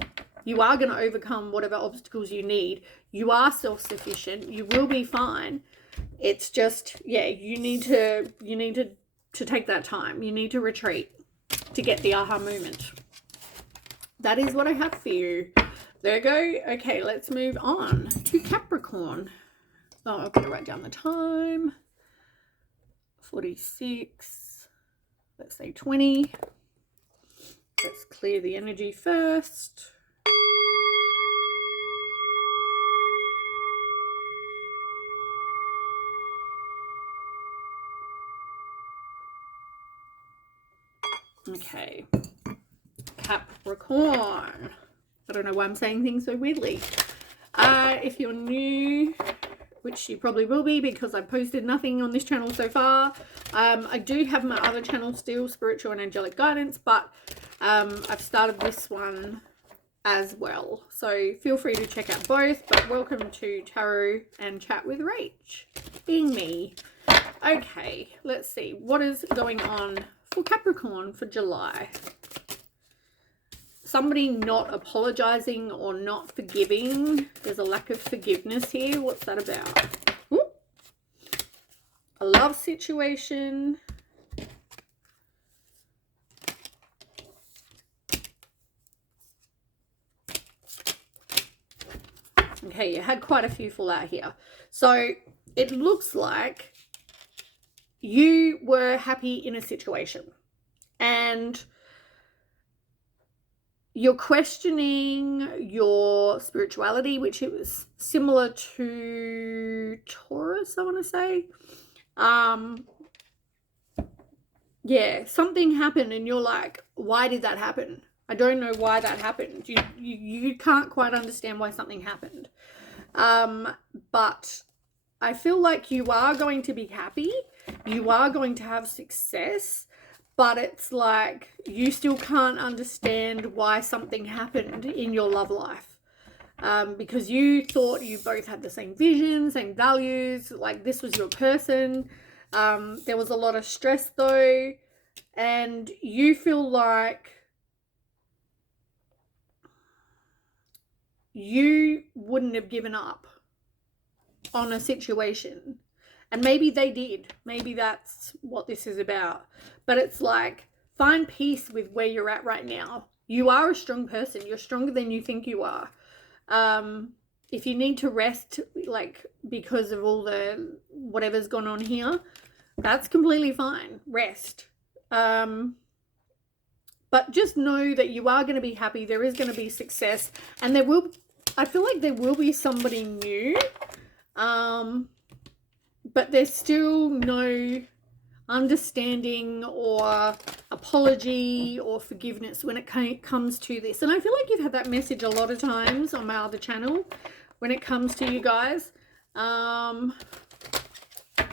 You are going to overcome whatever obstacles you need. You are self-sufficient. You will be fine. It's just, yeah, you need to take that time. You need to retreat to get the aha moment. That is what I have for you. There you go. Okay, let's move on to Capricorn. Oh, I've got to write down the time. 46. Let's say 20. Let's clear the energy first. Okay, Capricorn. I don't know why I'm saying things so weirdly. If you're new, which you probably will be because I've posted nothing on this channel so far, I do have my other channel still, Spiritual and Angelic Guidance, but I've started this one as well. So feel free to check out both, but welcome to Tarot and Chat with Rach, being me. Okay, let's see. What is going on for Capricorn for July? Somebody not apologizing or not forgiving. There's a lack of forgiveness here. What's that about? Ooh. A love situation. Okay, you had quite a few fall out here. So it looks like you were happy in a situation and you're questioning your spirituality, which it was similar to Taurus, I want to say. Yeah, something happened and you're like, why did that happen? I don't know why that happened. You can't quite understand why something happened. But I feel like you are going to be happy. You are going to have success. But it's like you still can't understand why something happened in your love life. Because you thought you both had the same vision, same values, like this was your person. There was a lot of stress though. And you feel like you wouldn't have given up on a situation. And maybe they did. Maybe that's what this is about. But it's like, find peace with where you're at right now. You are a strong person. You're stronger than you think you are. If you need to rest, like, because of all the whatever's gone on here, that's completely fine. Rest. But just know that you are going to be happy. There is going to be success. And I feel like there will be somebody new. But there's still no understanding or apology or forgiveness when it comes to this. And I feel like you've had that message a lot of times on my other channel when it comes to you guys.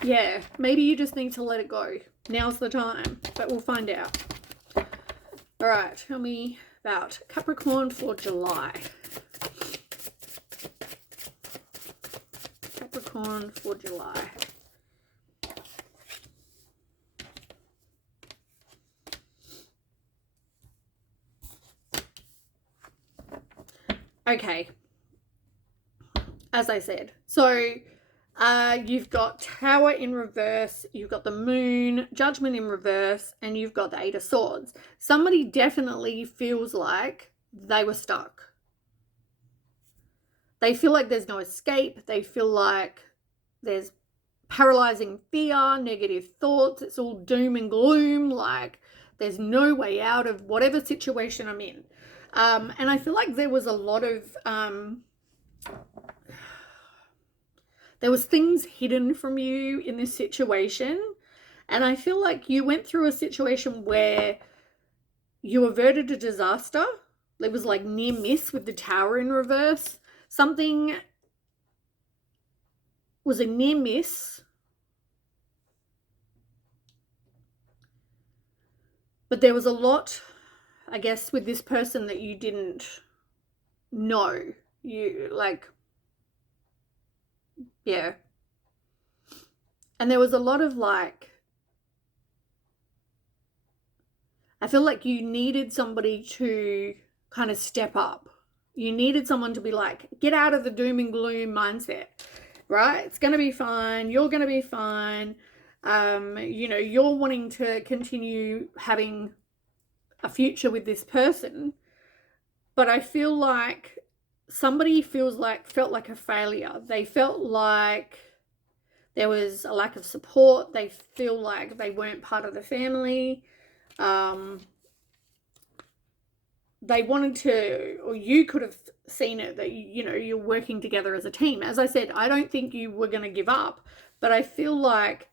Yeah, maybe you just need to let it go. Now's the time, but we'll find out. All right, tell me about Capricorn for July. Capricorn for July. Okay, as I said, so you've got Tower in reverse, you've got the Moon, Judgment in reverse, and you've got the Eight of Swords. Somebody definitely feels like they were stuck. They feel like there's no escape. They feel like there's paralyzing fear, negative thoughts. It's all doom and gloom. Like there's no way out of whatever situation I'm in. And I feel like there was a lot of, there was things hidden from you in this situation. And I feel like you went through a situation where you averted a disaster. It was like near miss with the tower in reverse. Something was a near miss. But there was a lot, I guess, with this person that you didn't know. You, like, yeah. And there was a lot of, like, I feel like you needed somebody to kind of step up. You needed someone to be like, get out of the doom and gloom mindset, right? It's going to be fine. You're going to be fine. You know, you're wanting to continue having a future with this person. But I feel like somebody felt like a failure. They felt like there was a lack of support. They feel like they weren't part of the family. They wanted to, or you could have seen it that, you know, you're working together as a team. As I said, I don't think you were going to give up, but I feel like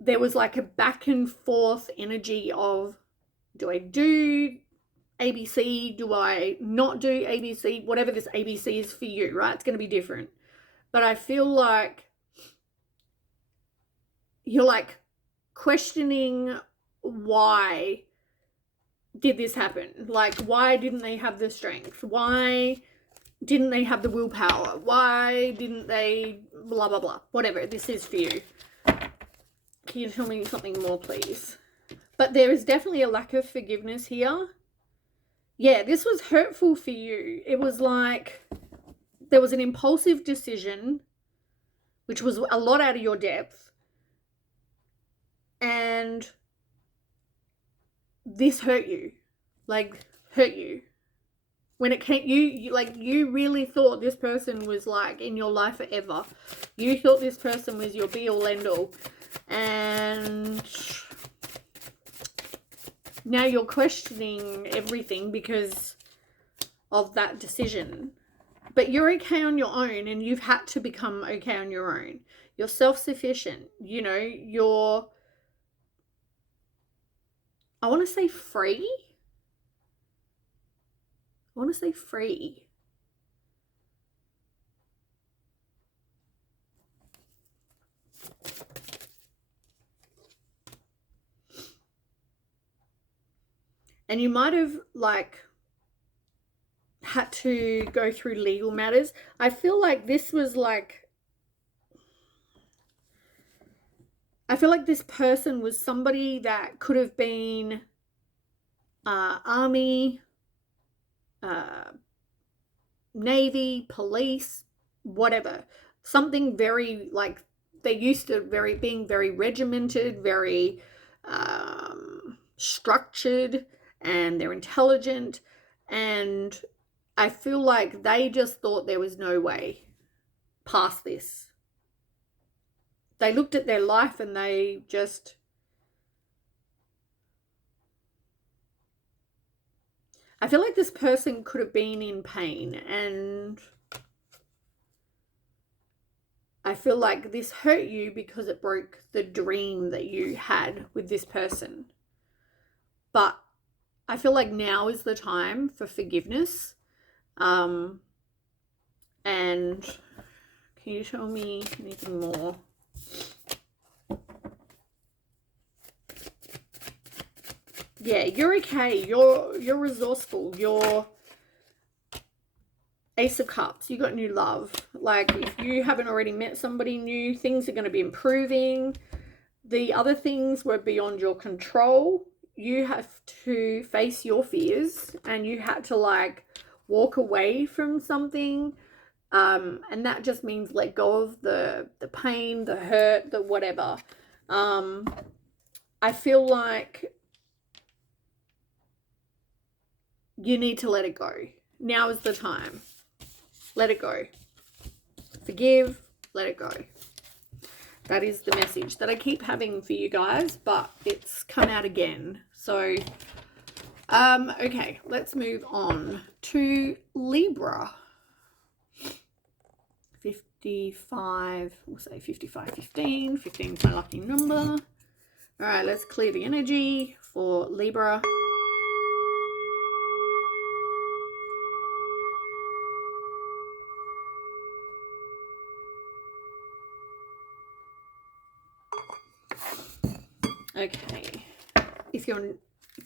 there was like a back and forth energy of, do I do ABC? Do I not do ABC? Whatever this ABC is for you, right? It's going to be different. But I feel like you're like questioning why did this happen? Like, why didn't they have the strength? Why didn't they have the willpower? Why didn't they blah, blah, blah? Whatever this is for you. Can you tell me something more, please? But there is definitely a lack of forgiveness here. Yeah, this was hurtful for you. It was like there was an impulsive decision, which was a lot out of your depth. And this hurt you. Like, hurt you. When it came, you really thought this person was like in your life forever. You thought this person was your be all end all. And now you're questioning everything because of that decision. But you're okay on your own, and you've had to become okay on your own. You're self-sufficient. You know, you're, I want to say free. I want to say free. And you might have like had to go through legal matters. I feel like this was like, I feel like this person was somebody that could have been army, navy, police, whatever. Something very like, they used to being very regimented, very structured, and they're intelligent. And I feel like they just thought there was no way past this. They looked at their life and they just, I feel like this person could have been in pain, and I feel like this hurt you because it broke the dream that you had with this person. But I feel like now is the time for forgiveness. And can you tell me anything more? Yeah, you're okay. You're resourceful. You're Ace of Cups. You got new love. Like, if you haven't already met somebody new, things are going to be improving. The other things were beyond your control. You have to face your fears, and you had to like walk away from something. And that just means let go of the pain, the hurt, the whatever. I feel like you need to let it go. Now is the time. Let it go. Forgive, let it go. That is the message that I keep having for you guys, but it's come out again. So, okay, let's move on to Libra. 55, we'll say 55, 15. 15 is my lucky number. All right, let's clear the energy for Libra. Okay, if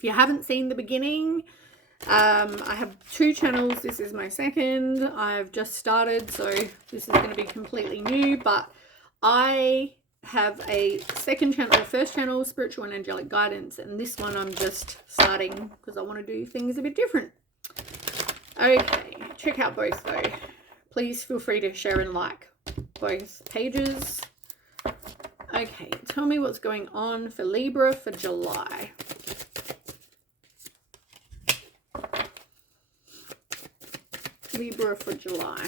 you haven't seen the beginning, I have 2 channels. This is my second. I've just started, so this is going to be completely new, but I have a second channel, first channel, Spiritual and Angelic Guidance, and this one I'm just starting because I want to do things a bit different. Okay, check out both though. Please feel free to share and like both pages. Okay, tell me what's going on for Libra for July. Libra for July.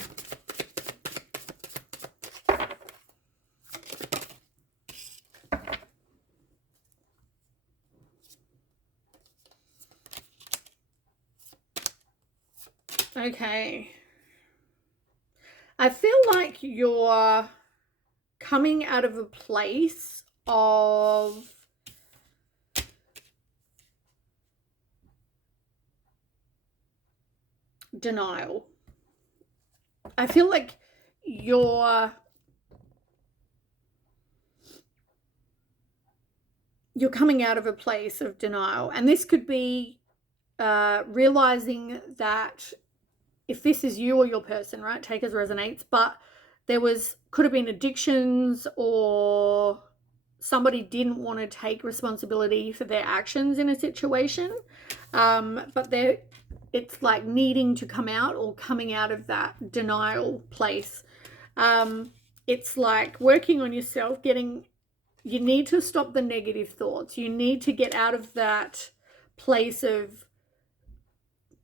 Okay. I feel like you're coming out of a place of denial. I feel like you're coming out of a place of denial, and this could be realizing that if this is you or your person, right, take as resonates, but there could have been addictions, or somebody didn't want to take responsibility for their actions in a situation, but it's like needing to come out or coming out of that denial place. It's like working on yourself, you need to stop the negative thoughts. You need to get out of that place of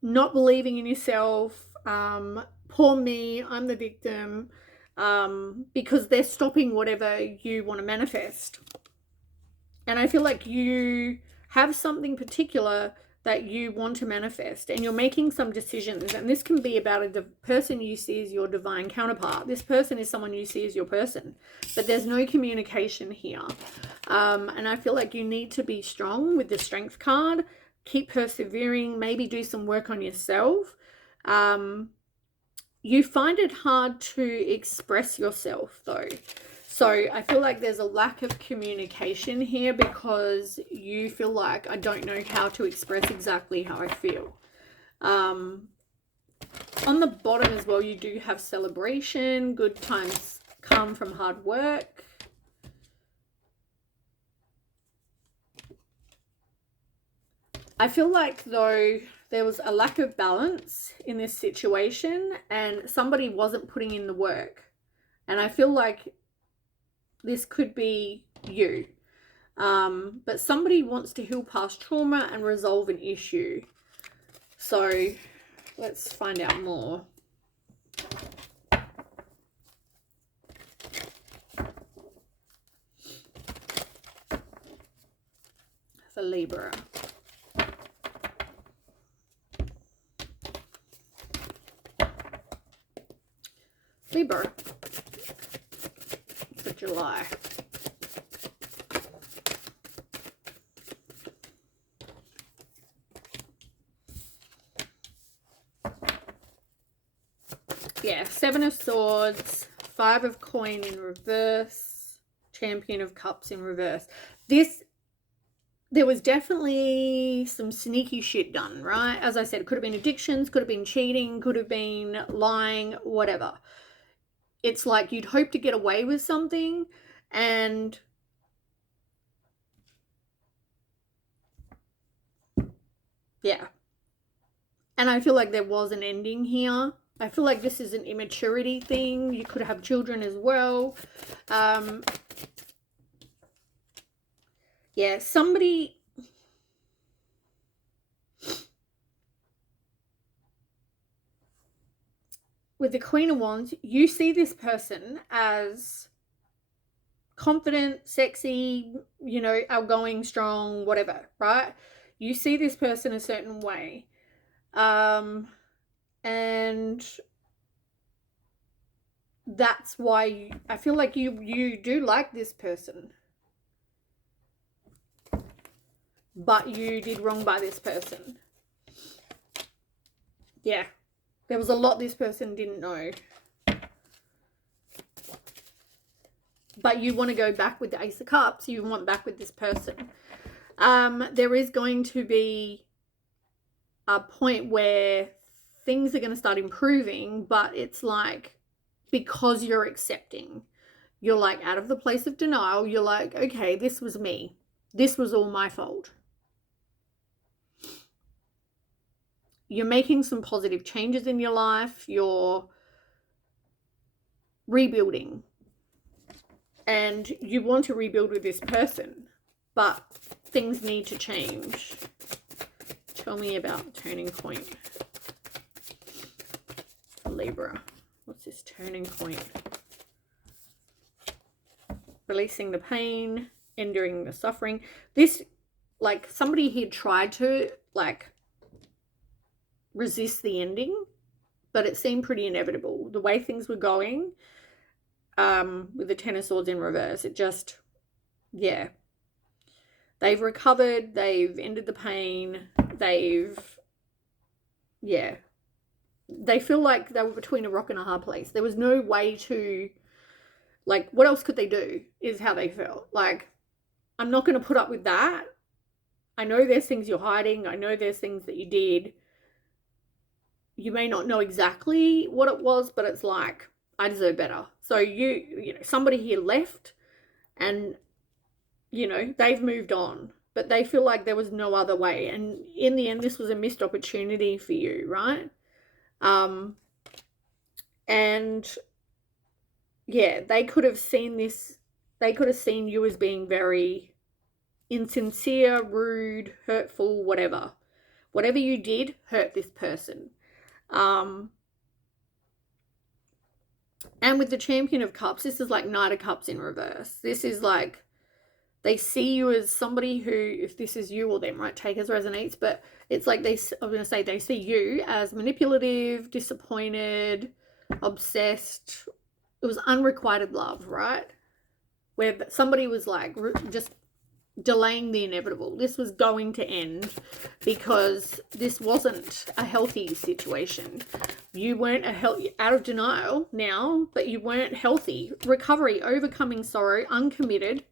not believing in yourself. Poor me, I'm the victim, because they're stopping whatever you want to manifest. And I feel like you have something particular that you want to manifest, and you're making some decisions, and this can be about the person you see as your divine counterpart. This person is someone you see as your person, but there's no communication here. And I feel like you need to be strong with the Strength card. Keep persevering, maybe do some work on yourself. You find it hard to express yourself though. So I feel like there's a lack of communication here because you feel like I don't know how to express exactly how I feel. On the bottom as well, you do have celebration. Good times come from hard work. I feel like though there was a lack of balance in this situation and somebody wasn't putting in the work. And I feel like this could be you. But somebody wants to heal past trauma and resolve an issue. So let's find out more. For Libra. Libra for July. Yeah, 7 of Swords, 5 of Coin in reverse, Champion of Cups in reverse. There was definitely some sneaky shit done, right? As I said, it could have been addictions, could have been cheating, could have been lying, whatever. It's like you'd hope to get away with something, and yeah. And I feel like there was an ending here. I feel like this is an immaturity thing. You could have children as well. Yeah, somebody... with the Queen of Wands, you see this person as confident, sexy, you know, outgoing, strong, whatever, right? You see this person a certain way. And that's why I feel like you do like this person. But you did wrong by this person. Yeah. There was a lot this person didn't know. But you want to go back with the Ace of Cups. You want back with this person. There is going to be a point where things are going to start improving, but it's like, because you're accepting, you're like out of the place of denial. You're like, okay, this was me. This was all my fault. You're making some positive changes in your life. You're rebuilding. And you want to rebuild with this person, but things need to change. Tell me about the turning point for Libra. What's this turning point? Releasing the pain, enduring the suffering. This, like, somebody here tried to, like, resist the ending, but it seemed pretty inevitable. The way things were going, with the Ten of Swords in reverse, it just, yeah. They've recovered, they've ended the pain, yeah. They feel like they were between a rock and a hard place. There was no way to, like, what else could they do, is how they felt. Like, I'm not going to put up with that. I know there's things you're hiding. I know there's things that you did. You may not know exactly what it was, but it's like, I deserve better. So you know, somebody here left and, you know, they've moved on, but they feel like there was no other way. And in the end, this was a missed opportunity for you, right? And yeah, they could have seen this, they could have seen you as being very insincere, rude, hurtful, whatever. Whatever you did hurt this person. And with the Champion of Cups, this is like Knight of Cups in reverse. This is like, they see you as somebody who, if this is you or them, right, take as resonates, but it's like I'm going to say they see you as manipulative, disappointed, obsessed. It was unrequited love, right? Where somebody was like just delaying the inevitable. This was going to end because this wasn't a healthy situation. You weren't out of denial now, but you weren't healthy. Recovery, overcoming sorrow, uncommitted.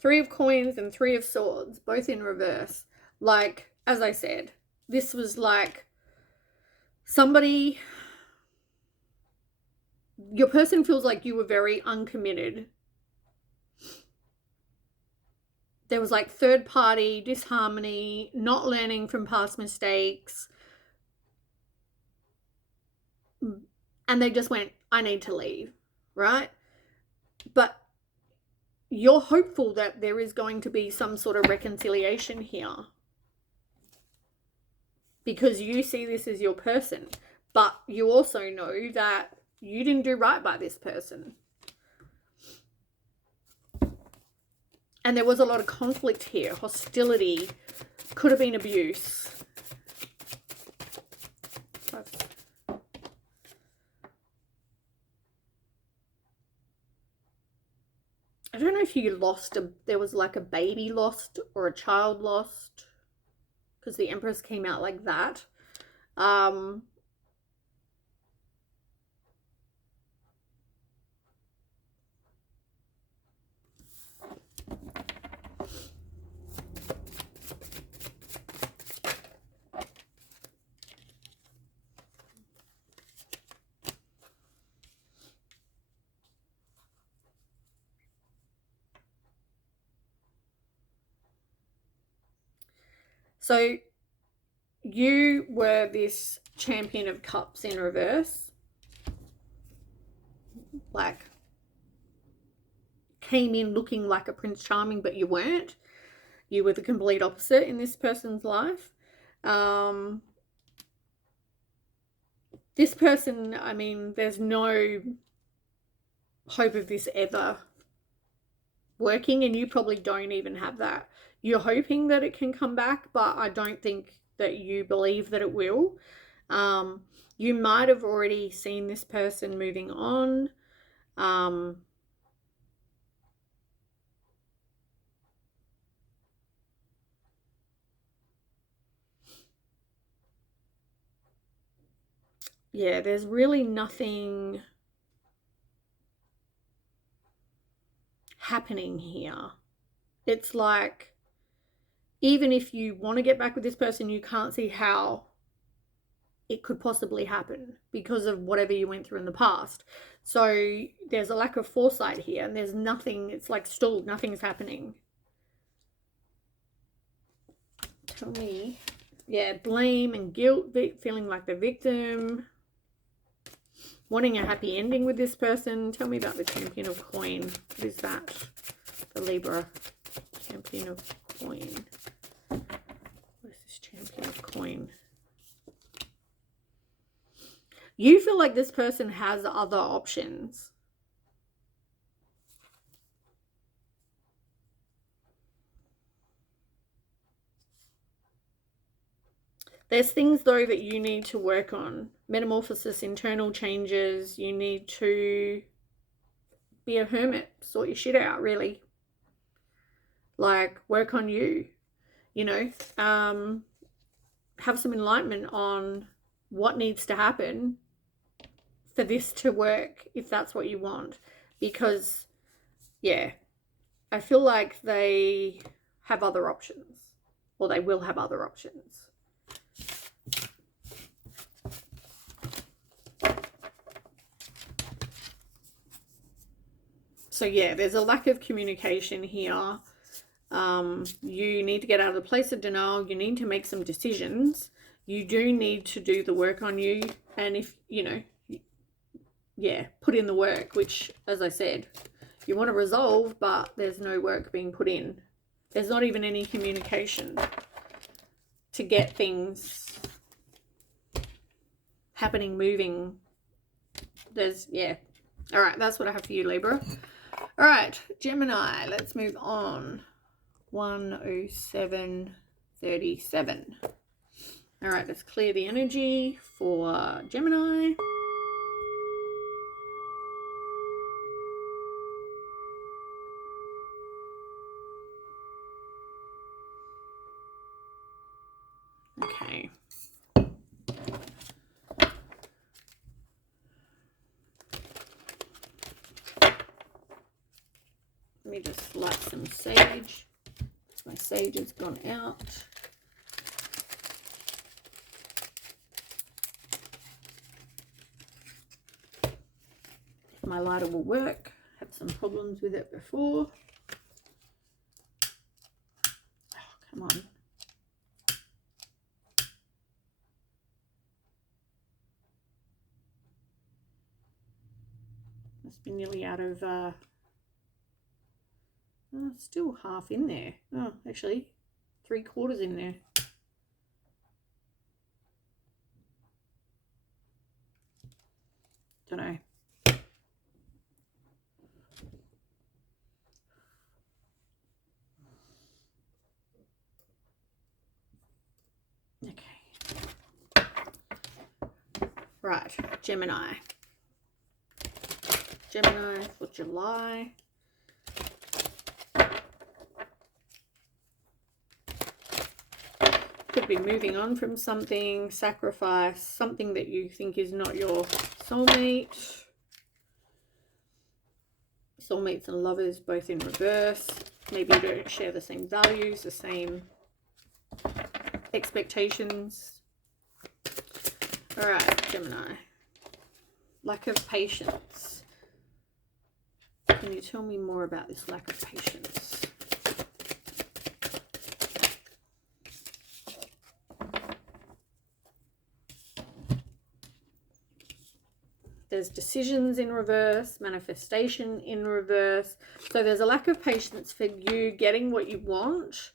Three of Coins and Three of Swords, both in reverse. Like, as I said, this was like somebody, your person feels like you were very uncommitted. There was like third party disharmony, not learning from past mistakes. And they just went, I need to leave, right? But you're hopeful that there is going to be some sort of reconciliation here, because you see this as your person, but you also know that you didn't do right by this person. And there was a lot of conflict here, hostility, could have been abuse. I don't know if you lost there was like a baby lost or a child lost, because the Empress came out like that. So you were this Champion of Cups in reverse. Like, came in looking like a Prince Charming, but you weren't. You were the complete opposite in this person's life. This person, I mean, there's no hope of this ever working, and you probably don't even have that. You're hoping that it can come back, but I don't think that you believe that it will. You might have already seen this person moving on. Yeah, there's really nothing happening here. It's like, even if you want to get back with this person, you can't see how it could possibly happen because of whatever you went through in the past. So there's a lack of foresight here, and there's nothing, it's like stalled, nothing's happening. Tell me. Yeah, blame and guilt, feeling like the victim, wanting a happy ending with this person. Tell me about the Champion of Coin. What is that? The Libra Champion of Coin. What is this Champion of Coin? You feel like this person has other options. There's things, though, that you need to work on. Metamorphosis, internal changes. You need to be a hermit. Sort your shit out, really. Like, work on you. You know, have some enlightenment on what needs to happen for this to work, if that's what you want. Because, yeah, I feel like they have other options. Or they will have other options. So yeah, there's a lack of communication here. You need to get out of the place of denial. You need to make some decisions. You do need to do the work on you. And if, you know, yeah, put in the work, which, as I said, you want to resolve, but there's no work being put in. There's not even any communication to get things happening, moving. There's, yeah. All right, that's what I have for you, Libra. All right, Gemini, let's move on. 107.37. All right, let's clear the energy for Gemini. Okay. Let me just light some sage. My sage has gone out. My lighter will work. Had some problems with it before. Oh, come on. Must be nearly out of still half in there. Oh, actually 3/4 in there. Don't know. Okay. Right, Gemini. Gemini for July. Could be moving on from something, sacrifice, something that you think is not your soulmate. Soulmates and lovers both in reverse. Maybe you don't share the same values, the same expectations. All right, Gemini. Lack of patience. Can you tell me more about this lack of patience? There's decisions in reverse, manifestation in reverse. So there's a lack of patience for you getting what you want.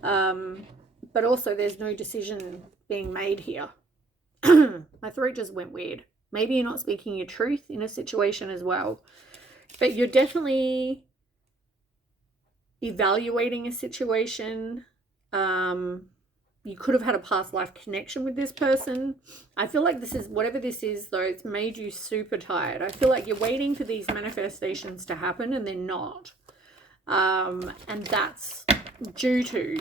But also there's no decision being made here. My throat just went weird. Maybe you're not speaking your truth in a situation as well. But you're definitely evaluating a situation. You could have had a past life connection with this person. I feel like this is, whatever this is though, it's made you super tired. I feel like you're waiting for these manifestations to happen and they're not. And that's due to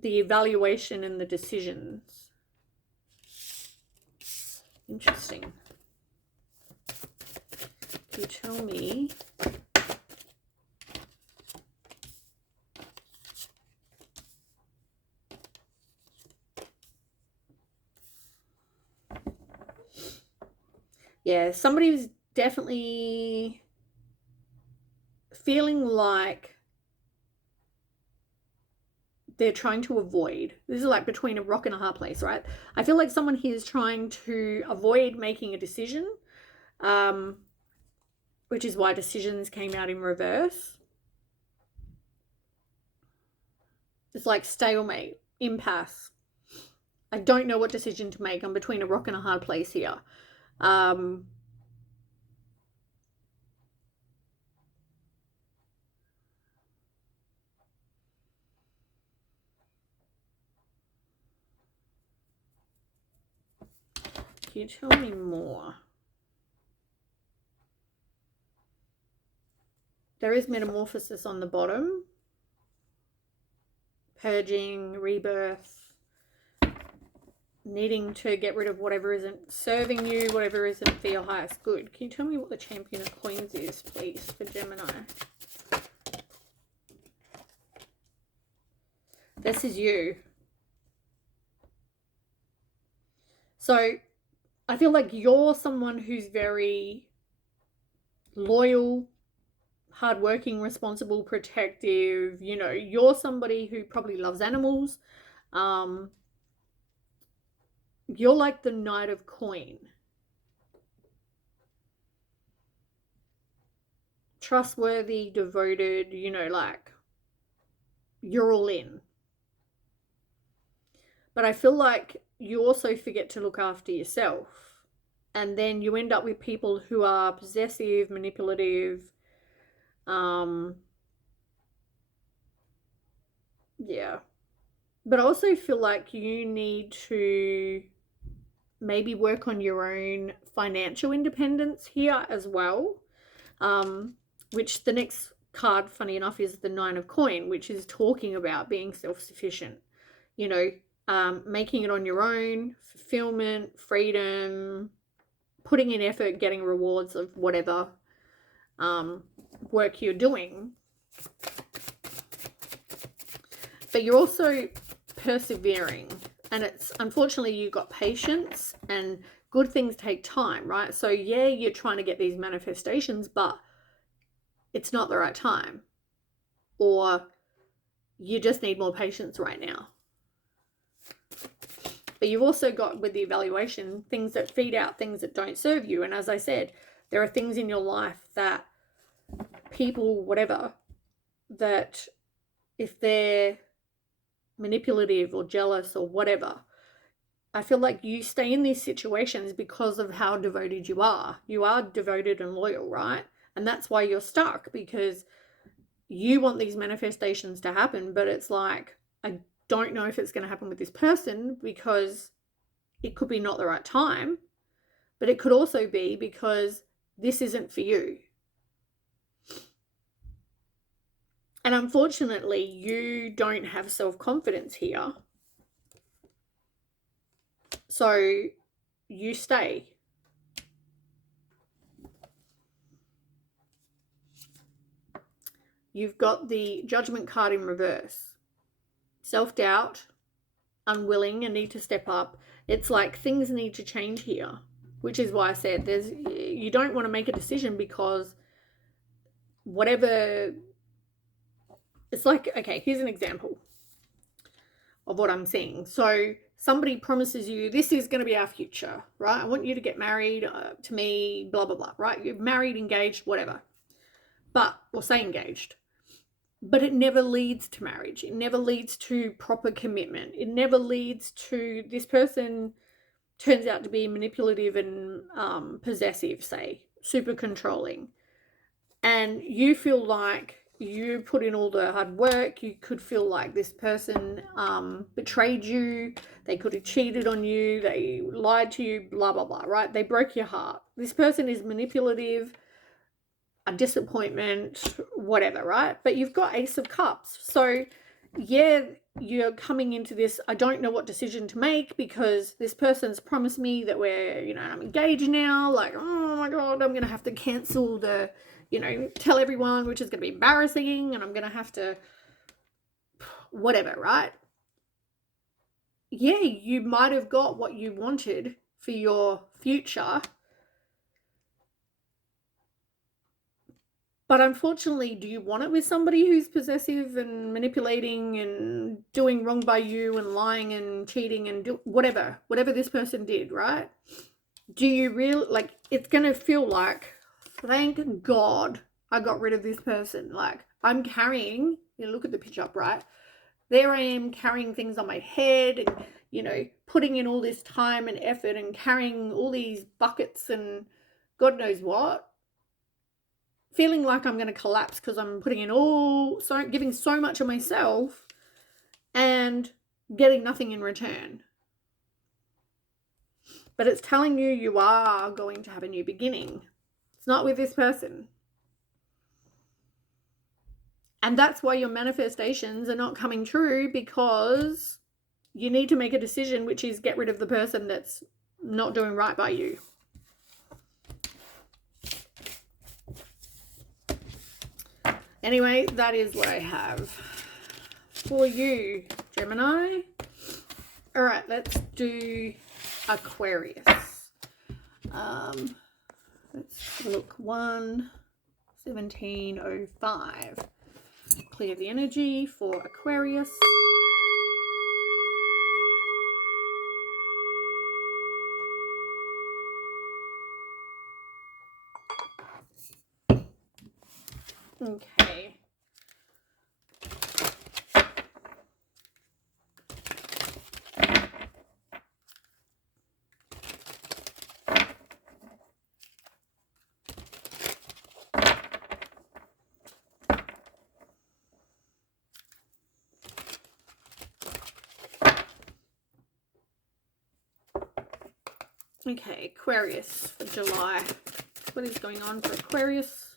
the evaluation and the decisions. Interesting. Can you tell me yeah, somebody's definitely feeling like they're trying to avoid. This is like between a rock and a hard place, right? I feel like someone here is trying to avoid making a decision, which is why decisions came out in reverse. It's like stalemate, impasse. I don't know what decision to make. I'm between a rock and a hard place here. Can you tell me more? There is metamorphosis on the bottom. Purging, rebirth, needing to get rid of whatever isn't serving you, whatever isn't for your highest good. Can you tell me what the Champion of Coins is, please, for Gemini? This is you. So I feel like you're someone who's very loyal, hardworking, responsible, protective. You know, you're somebody who probably loves animals. You're like the Knight of Coin. Trustworthy, devoted, you know, like you're all in. But I feel like you also forget to look after yourself. And then you end up with people who are possessive, manipulative. Yeah. But I also feel like you need to maybe work on your own financial independence here as well. Which the next card, funny enough, is the Nine of Coin, which is talking about being self-sufficient. You know, making it on your own, fulfillment, freedom, putting in effort, getting rewards of whatever work you're doing. But you're also persevering, and it's unfortunately you got patience, and good things take time, right? So yeah, you're trying to get these manifestations, but it's not the right time, or you just need more patience right now. But you've also got, with the evaluation, things that feed out things that don't serve you. And as I said, there are things in your life that people, whatever, that if they're manipulative or jealous or whatever, I feel like you stay in these situations because of how devoted you are. You are devoted and loyal, right? And that's why you're stuck, because you want these manifestations to happen, but it's like, I don't know if it's going to happen with this person because it could be not the right time, but it could also be because this isn't for you. And unfortunately, you don't have self-confidence here. So you stay. You've got the Judgment card in reverse. Self-doubt, unwilling, and need to step up. It's like things need to change here, which is why I said you don't want to make a decision because whatever, it's like, okay, here's an example of what I'm seeing. So somebody promises you, this is going to be our future, right? I want you to get married to me, blah, blah, blah, right? You're married, engaged, whatever. But, or say engaged. but it never leads to marriage. It never leads to proper commitment. It never leads to, this person turns out to be manipulative and possessive, say, super controlling. And you feel like you put in all the hard work. You could feel like this person betrayed you. They could have cheated on you. They lied to you, blah, blah, blah, right? They broke your heart. This person is manipulative, a disappointment, whatever, right? But you've got Ace of Cups. So yeah, you're coming into this, I don't know what decision to make because this person's promised me that I'm engaged now. Like, oh my God, I'm going to have to cancel the, tell everyone, which is going to be embarrassing, and I'm going to have to, whatever, right? Yeah, you might have got what you wanted for your future, but unfortunately, do you want it with somebody who's possessive and manipulating and doing wrong by you and lying and cheating and whatever this person did, right? Do you really, like, it's going to feel like, thank God I got rid of this person. Like, I'm carrying, look at the picture up, right? There I am carrying things on my head and, putting in all this time and effort and carrying all these buckets and God knows what. Feeling like I'm going to collapse because I'm putting in giving so much of myself and getting nothing in return. But it's telling you you are going to have a new beginning. It's not with this person. And that's why your manifestations are not coming true, because you need to make a decision, which is get rid of the person that's not doing right by you. Anyway, that is what I have for you, Gemini. All right, let's do Aquarius. Let's look 1/17/05. Clear the energy for Aquarius. Okay. Okay, Aquarius for July. What is going on for Aquarius?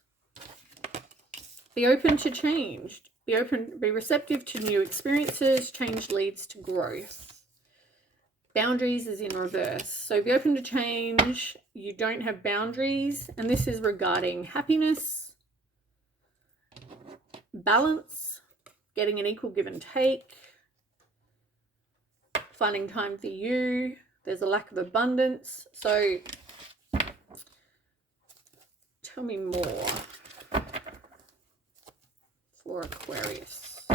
Be open to change. Be receptive to new experiences. Change leads to growth. Boundaries is in reverse. So be open to change. You don't have boundaries. And this is regarding happiness, balance, getting an equal give and take, finding time for you. There's a lack of abundance. So tell me more for Aquarius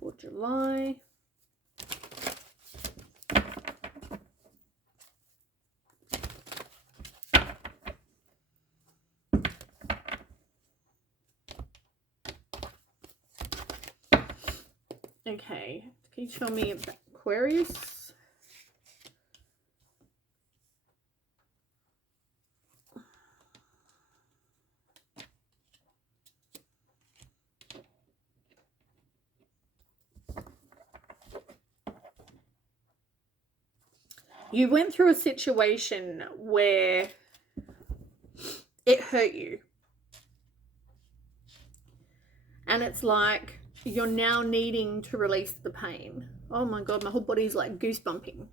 for July. Okay, can you tell me about Aquarius? You went through a situation where it hurt you. And it's like you're now needing to release the pain. Oh my God, my whole body's like goosebumping.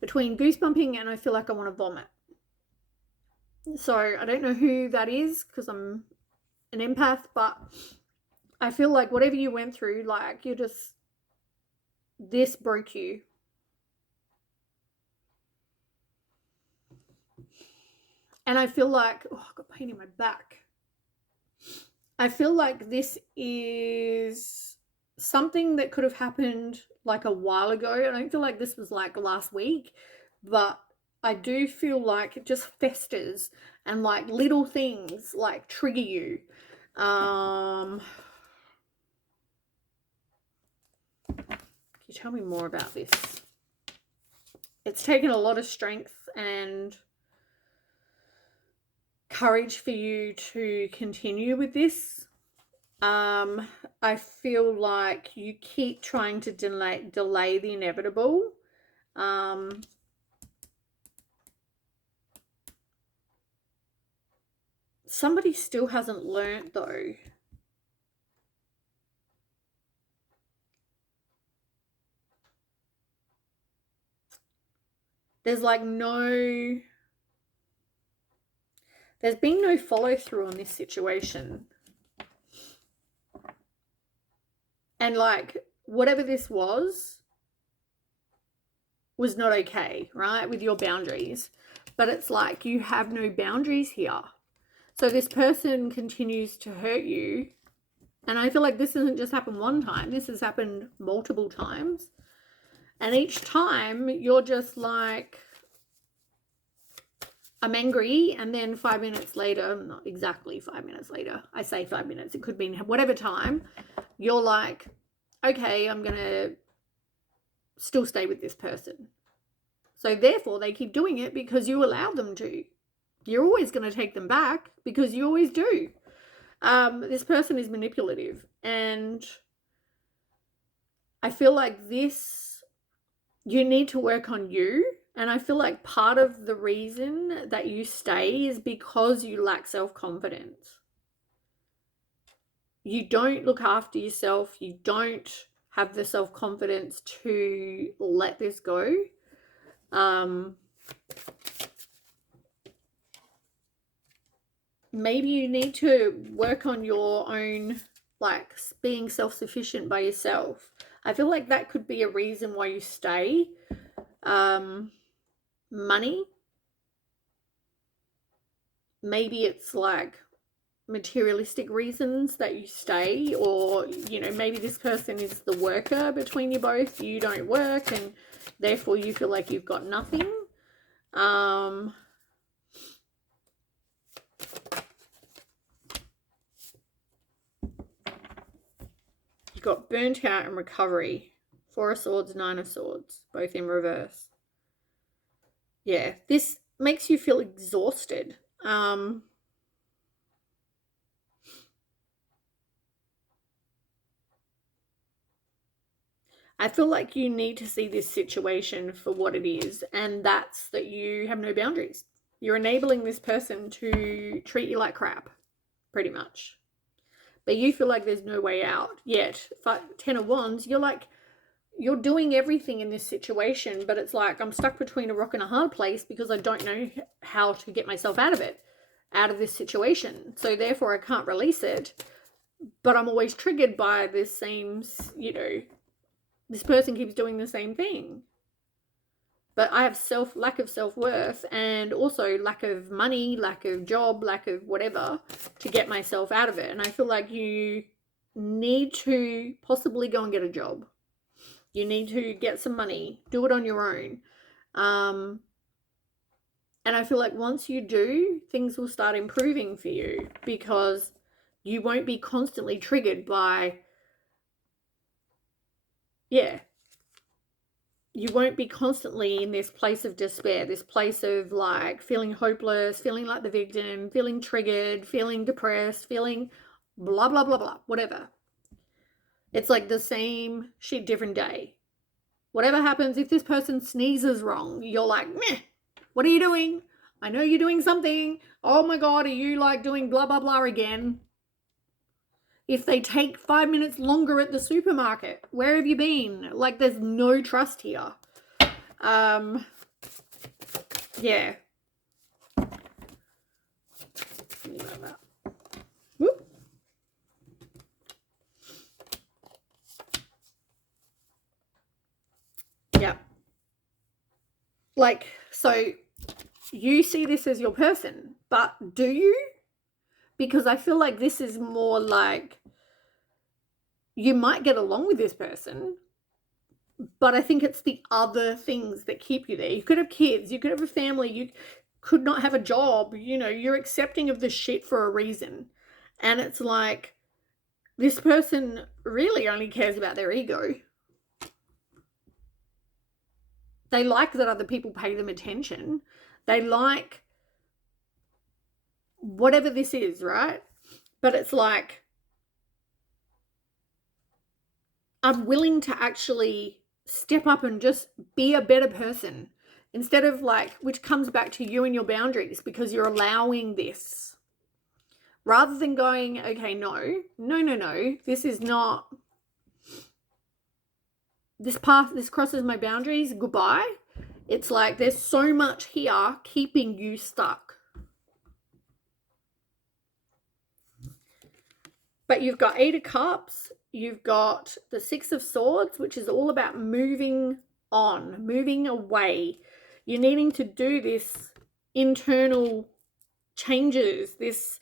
Between goosebumping and I feel like I want to vomit. So I don't know who that is because I'm an empath, but I feel like whatever you went through, like this broke you. And I feel like, I've got pain in my back. I feel like this is something that could have happened like a while ago. I don't feel like this was like last week, but I do feel like it just festers and like little things like trigger you. Can you tell me more about this? It's taken a lot of strength and courage for you to continue with this. I feel like you keep trying to delay the inevitable. Somebody still hasn't learnt though. There's like there's been no follow through on this situation. And like whatever this was not okay, right? With your boundaries. But it's like you have no boundaries here. So this person continues to hurt you. And I feel like this hasn't just happened one time. This has happened multiple times. And each time you're just like, I'm angry. And then 5 minutes later, not exactly 5 minutes later, I say 5 minutes, it could be whatever time, you're like, okay, I'm going to still stay with this person. So therefore they keep doing it because you allow them to. You're always going to take them back because you always do. This person is manipulative, and I feel like you need to work on you. And I feel like part of the reason that you stay is because you lack self-confidence. You don't look after yourself. You don't have the self-confidence to let this go. Maybe you need to work on your own, like being self-sufficient by yourself. I feel like that could be a reason why you stay. Money. Maybe it's like materialistic reasons that you stay, or maybe this person is the worker between you both. You don't work and therefore you feel like you've got nothing. You've got burnt out and recovery. 4 of Swords, 9 of Swords, both in reverse. Yeah, this makes you feel exhausted. I feel like you need to see this situation for what it is, and that's that you have no boundaries. You're enabling this person to treat you like crap, pretty much. But you feel like there's no way out. Yet, 10 of Wands, you're doing everything in this situation, but it's like I'm stuck between a rock and a hard place because I don't know how to get myself out of this situation. So therefore I can't release it, but I'm always triggered by this same, this person keeps doing the same thing. But I have lack of self-worth, and also lack of money, lack of job, lack of whatever to get myself out of it. And I feel like you need to possibly go and get a job. You need to get some money, do it on your own. And I feel like once you do, things will start improving for you because you won't be constantly triggered by, you won't be constantly in this place of despair, this place of like feeling hopeless, feeling like the victim, feeling triggered, feeling depressed, feeling blah, blah, blah, blah, whatever. It's like the same shit, different day. Whatever happens, if this person sneezes wrong, you're like, meh, what are you doing? I know you're doing something. Oh my God, are you like doing blah, blah, blah again? If they take 5 minutes longer at the supermarket, where have you been? Like, there's no trust here. Yeah. Whoop. Yeah. Like, so you see this as your person, but do you? Because I feel like this is more like you might get along with this person, but I think it's the other things that keep you there. You could have kids, you could have a family, could not have a job. You know, you're accepting of this shit for a reason. And it's like, this person really only cares about their ego. They like that other people pay them attention. They like whatever this is, right? But it's like, I'm willing to actually step up and just be a better person instead of like, which comes back to you and your boundaries, because you're allowing this rather than going, okay, no, this is not, this path, this crosses my boundaries, goodbye. It's like, there's so much here keeping you stuck. But you've got 8 of Cups, you've got the 6 of Swords, which is all about moving on, moving away. You're needing to do this internal changes, this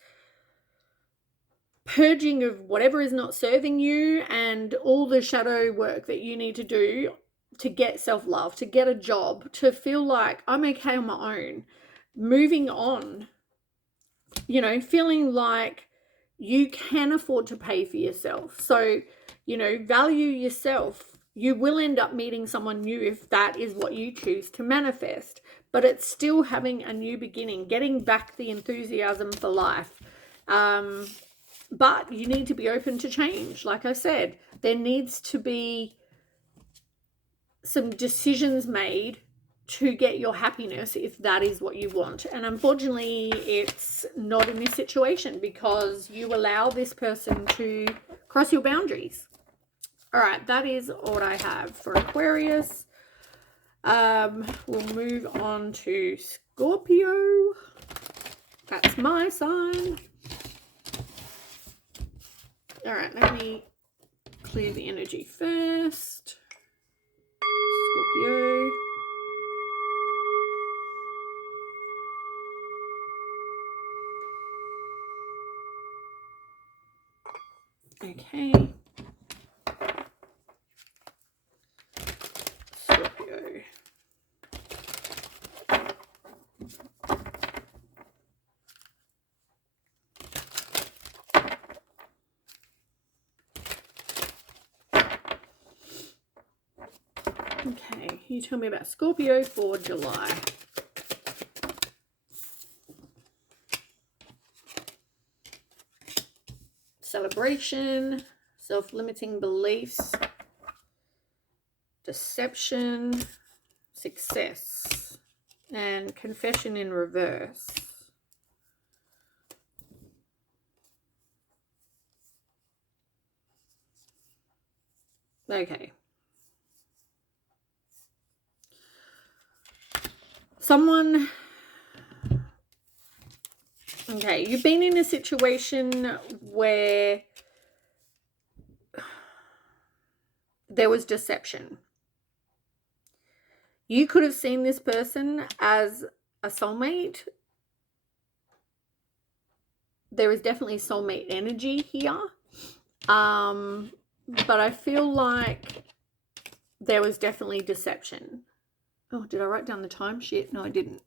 purging of whatever is not serving you, and all the shadow work that you need to do to get self-love, to get a job, to feel like I'm okay on my own, moving on, you know, feeling like you can afford to pay for yourself. So, you know, value yourself. You will end up meeting someone new if that is what you choose to manifest, but it's still having a new beginning, getting back the enthusiasm for life. But you need to be open to change. Like I said, there needs to be some decisions made to get your happiness if that is what you want. And unfortunately, it's not in this situation because you allow this person to cross your boundaries. All right, that is what I have for Aquarius. We'll move on to Scorpio. That's my sign. All right, let me clear the energy first. Scorpio. Okay. Scorpio. Okay, you tell me about Scorpio for July. Celebration, self-limiting beliefs, deception, success, and confession in reverse. Okay. Someone, okay, you've been in a situation where there was deception. You could have seen this person as a soulmate. There is definitely soulmate energy here. But I feel like there was definitely deception. Oh, did I write down the time? Shit, no, I didn't.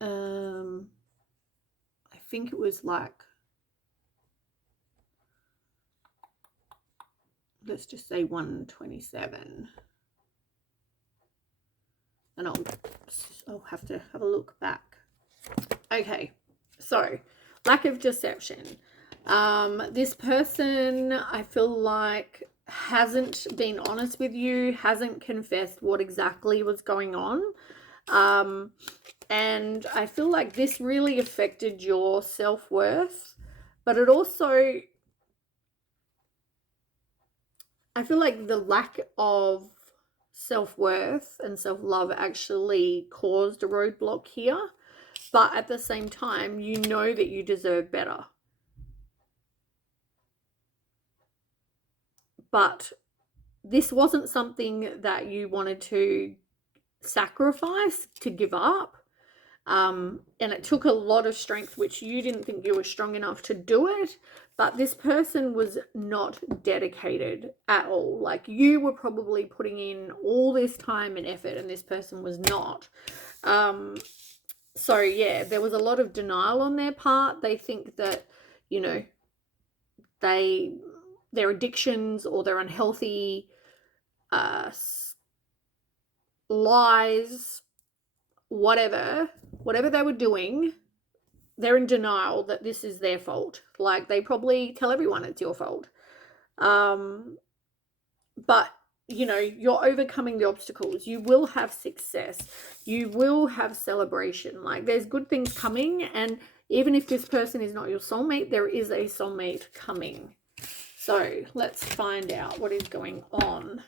I think it was like, let's just say 1:27. And I'll have to have a look back. Okay, so lack of deception. This person, I feel like, hasn't been honest with you, hasn't confessed what exactly was going on. And I feel like this really affected your self-worth, but it also, I feel like the lack of self-worth and self-love actually caused a roadblock here. But at the same time, you know that you deserve better. But this wasn't something that you wanted to sacrifice, to give up. And it took a lot of strength, which you didn't think you were strong enough to do it. But this person was not dedicated at all. Like, you were probably putting in all this time and effort, and this person was not. So yeah, there was a lot of denial on their part. They think that, you know, their addictions or their unhealthy uh, lies, whatever they were doing, they're in denial that this is their fault. Like they probably tell everyone it's your fault. Um, but you know, you're overcoming the obstacles. You will have success. You will have celebration. Like there's good things coming, and even if this person is not your soulmate, there is a soulmate coming. So let's find out what is going on.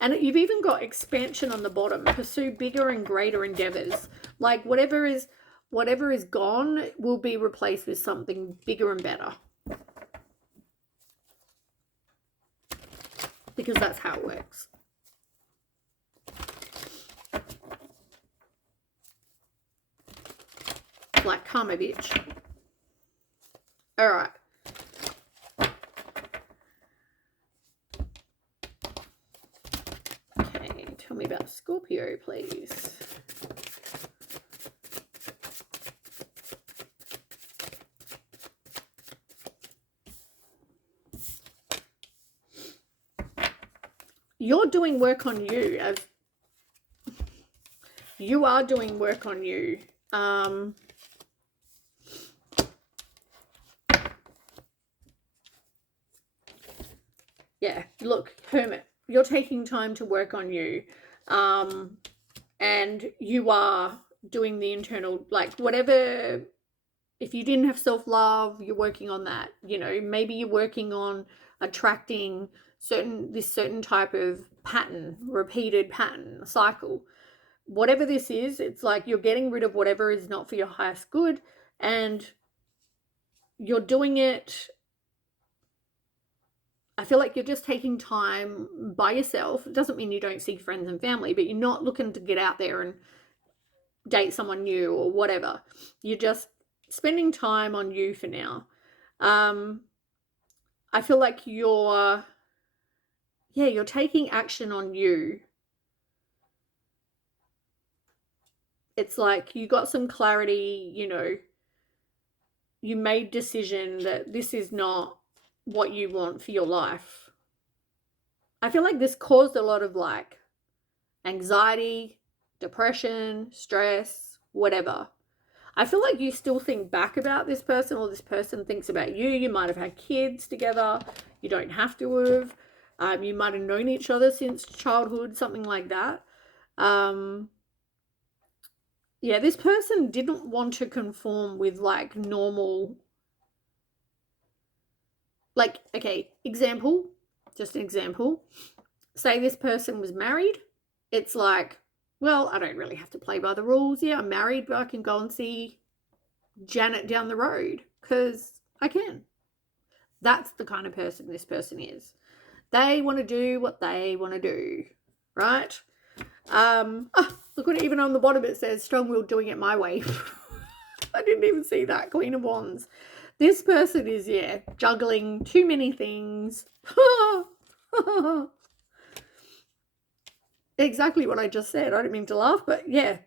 And you've even got expansion on the bottom. Pursue bigger and greater endeavors. Like whatever is gone will be replaced with something bigger and better. Because that's how it works. Like karma, bitch. All right. Okay, tell me about Scorpio, please. You're doing work on you. You are doing work on you. Yeah, look, Hermit, you're taking time to work on you. And you are doing the internal, like whatever, if you didn't have self-love, you're working on that. You know, maybe you're working on attracting this certain type of pattern, repeated pattern, cycle. Whatever this is, it's like you're getting rid of whatever is not for your highest good, and you're doing it. I feel like you're just taking time by yourself. It doesn't mean you don't see friends and family, but you're not looking to get out there and date someone new or whatever. You're just spending time on you for now. I feel like you're taking action on you. It's like you got some clarity, you know, you made decision that this is not what you want for your life. I feel like this caused a lot of like anxiety, depression, stress, whatever. I feel like you still think back about this person, or this person thinks about you. You might have had kids together. You don't have to have. You might have known each other since childhood, something like that. Yeah, this person didn't want to conform with like normal. Like, okay, example, just an example. Say this person was married. It's like, well, I don't really have to play by the rules. Yeah, I'm married, but I can go and see Janet down the road because I can. That's the kind of person this person is. They want to do what they want to do, right? Look what, even on the bottom it says strong-willed, doing it my way. I didn't even see that. Queen of Wands. This person is, yeah, juggling too many things. Exactly what I just said. I don't mean to laugh, but yeah,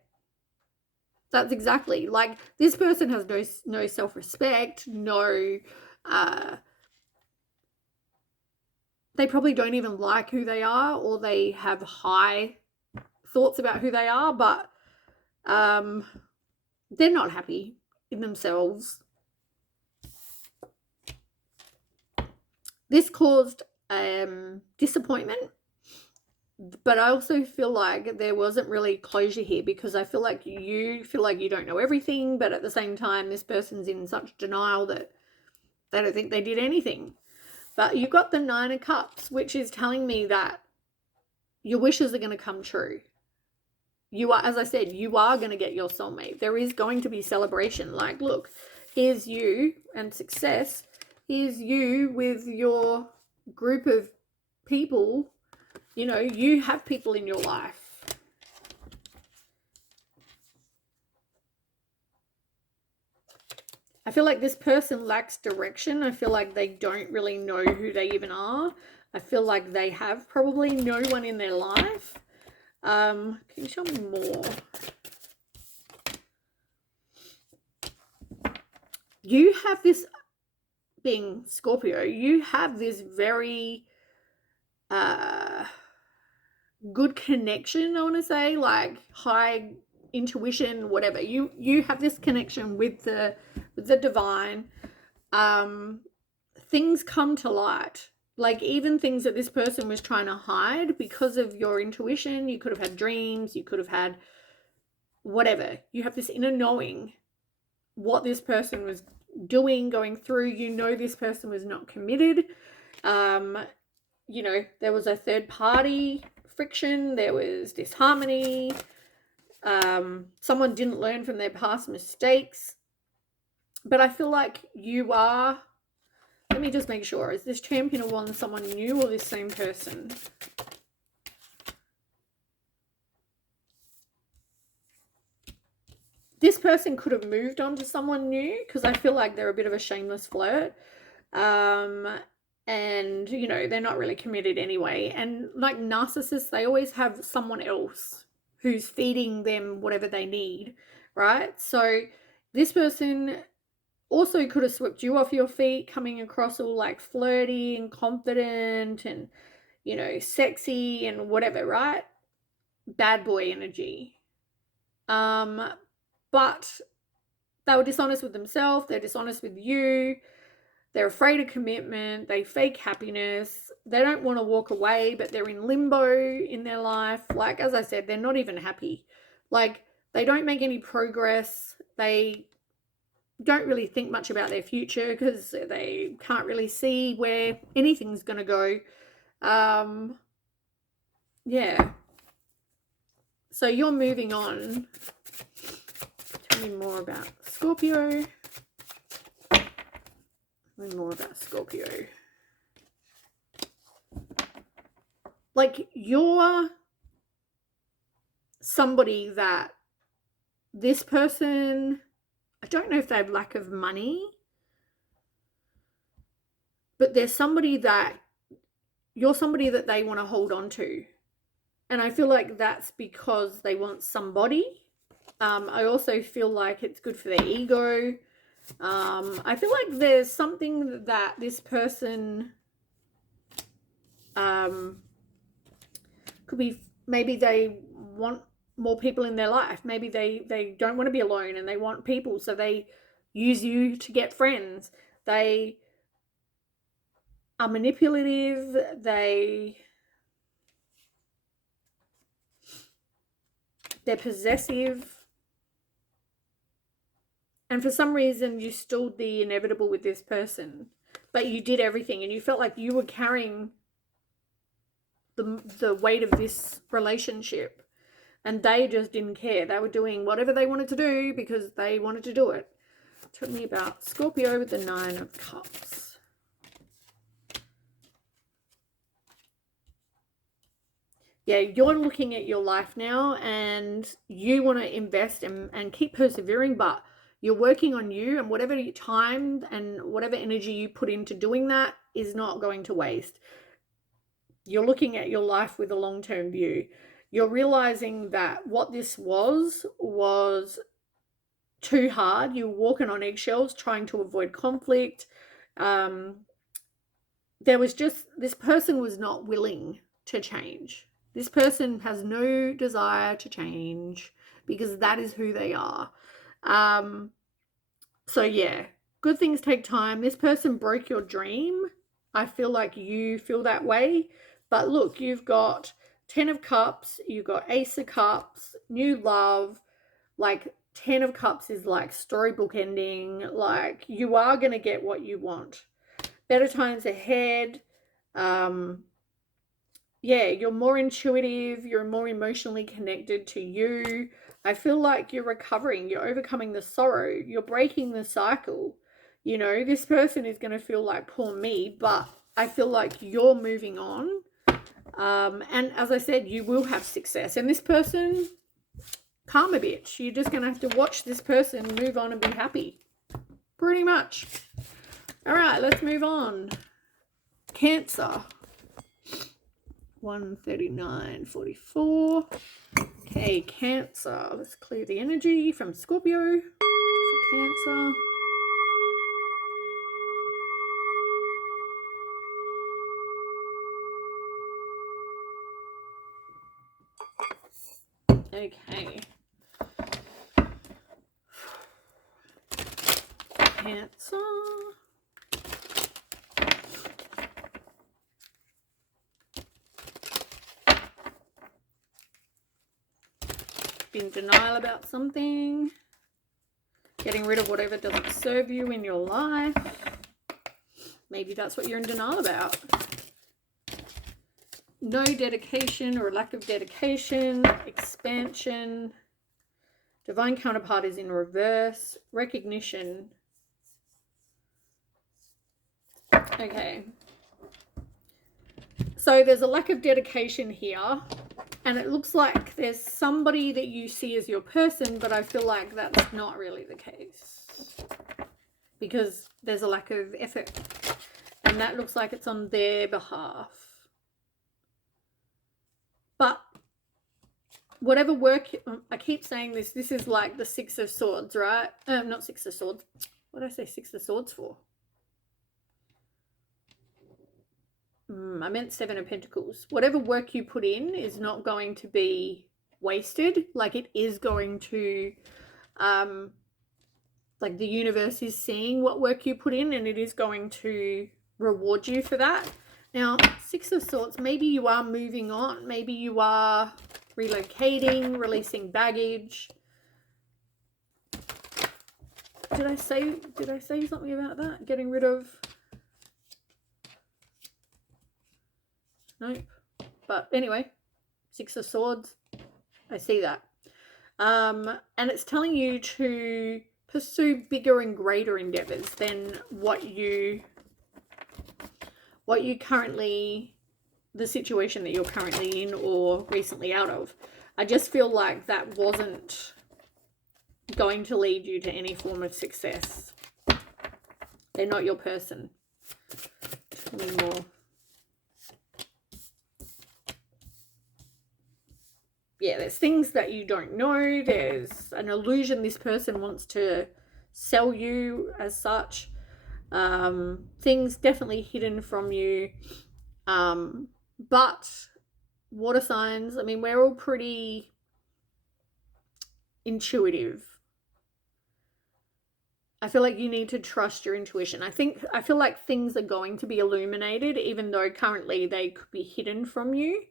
that's exactly, like, this person has no self-respect, no, they probably don't even like who they are, or they have high thoughts about who they are, but they're not happy in themselves. This caused disappointment, but I also feel like there wasn't really closure here, because I feel like you don't know everything, but at the same time this person's in such denial that they don't think they did anything. But you've got the Nine of Cups, which is telling me that your wishes are going to come true. You are, as I said, you are going to get your soulmate. There is going to be celebration. Like, look, here's you and success. Here's you with your group of people. You know, you have people in your life. I feel like this person lacks direction. I feel like they don't really know who they even are. I feel like they have probably no one in their life. Can you tell me more? you have this, being Scorpio, you have this very good connection, I want to say, like high intuition, whatever. You have this connection with the divine. Things come to light, like even things that this person was trying to hide because of your intuition. You could have had dreams, you could have had whatever. You have this inner knowing what this person was doing, going through. You know this person was not committed. You know, there was a third party friction, there was disharmony, someone didn't learn from their past mistakes. But I feel like you are, let me just make sure, is this Champion of Wands someone new or this same person? This person could have moved on to someone new, because I feel like they're a bit of a shameless flirt. And, you know, they're not really committed anyway. And like narcissists, they always have someone else who's feeding them whatever they need, right? So this person also could have swept you off your feet, coming across all like flirty and confident and, you know, sexy and whatever, right? Bad boy energy. But they were dishonest with themselves, they're dishonest with you. They're afraid of commitment. They fake happiness. They don't want to walk away, but they're in limbo in their life. Like, as I said, they're not even happy. Like, they don't make any progress. They don't really think much about their future because they can't really see where anything's going to go. Yeah. So you're moving on. Tell me more about Scorpio. More about Scorpio. Like, you're somebody that this person, I don't know if they have lack of money, but there's somebody that you're somebody that they want to hold on to. And I feel like that's because they want somebody. I also feel like it's good for their ego. I feel like there's something that this person could be, maybe they want more people in their life. Maybe they don't want to be alone and they want people, so they use you to get friends. They are manipulative. They're possessive. And for some reason, you stalled the inevitable with this person. But you did everything and you felt like you were carrying the weight of this relationship. And they just didn't care. They were doing whatever they wanted to do because they wanted to do it. Tell me about Scorpio with the 9 of Cups. Yeah, you're looking at your life now and you want to invest and keep persevering, but you're working on you, and whatever time and whatever energy you put into doing that is not going to waste. You're looking at your life with a long-term view. You're realizing that what this was too hard. You're walking on eggshells trying to avoid conflict. There was just, this person was not willing to change. This person has no desire to change because that is who they are. So yeah, good things take time. This person broke your dream. I feel like you feel that way. But look, you've got 10 of Cups, you've got Ace of Cups, new love. Like 10 of Cups is like storybook ending. Like you are going to get what you want. Better times ahead. Yeah, you're more intuitive. You're more emotionally connected to you. I feel like you're recovering. You're overcoming the sorrow. You're breaking the cycle. You know, this person is going to feel like poor me, but I feel like you're moving on. And as I said, you will have success. And this person, karma bitch. You're just going to have to watch this person move on and be happy. Pretty much. All right, let's move on. Cancer. 139.44. Okay, Cancer. Let's clear the energy from Scorpio for Cancer. Okay. Cancer. In denial about something. Getting rid of whatever doesn't serve you in your life. Maybe that's what you're in denial about. No dedication or lack of dedication. Expansion. Divine counterpart is in reverse. Recognition. Okay. So there's a lack of dedication here. And it looks like there's somebody that you see as your person, but I feel like that's not really the case. Because there's a lack of effort. And that looks like it's on their behalf. But whatever work, I keep saying this is like the Six of Swords, right? Not Six of Swords. What did I say Six of Swords for? I meant Seven of Pentacles. Whatever work you put in is not going to be wasted. Like it is going to, like the universe is seeing what work you put in and it is going to reward you for that. Now, Six of Swords, maybe you are moving on. Maybe you are relocating, releasing baggage. Did I say something about that? Getting rid of... Nope. But anyway, Six of Swords, I see that. And it's telling you to pursue bigger and greater endeavors than what you currently, the situation that you're currently in or recently out of. I just feel like that wasn't going to lead you to any form of success. They're not your person. Tell me more. Yeah, there's things that you don't know. There's an illusion this person wants to sell you as such. Things definitely hidden from you. But water signs, I mean, we're all pretty intuitive. I feel like you need to trust your intuition. I feel like things are going to be illuminated, even though currently they could be hidden from you.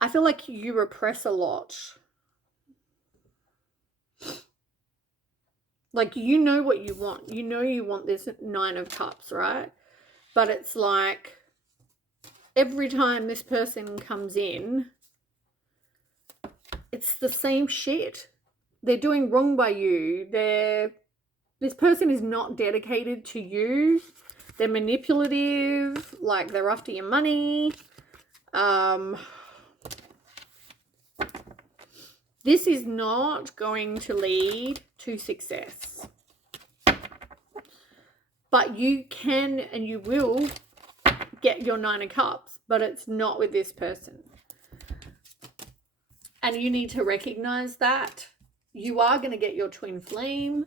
I feel like you repress a lot. Like, you know what you want. You know you want this Nine of Cups, right? But it's like every time this person comes in, it's the same shit. They're doing wrong by you. This person is not dedicated to you. They're manipulative. Like, they're after your money. This is not going to lead to success. But you can and you will get your Nine of Cups, but it's not with this person. And you need to recognize that. You are going to get your twin flame.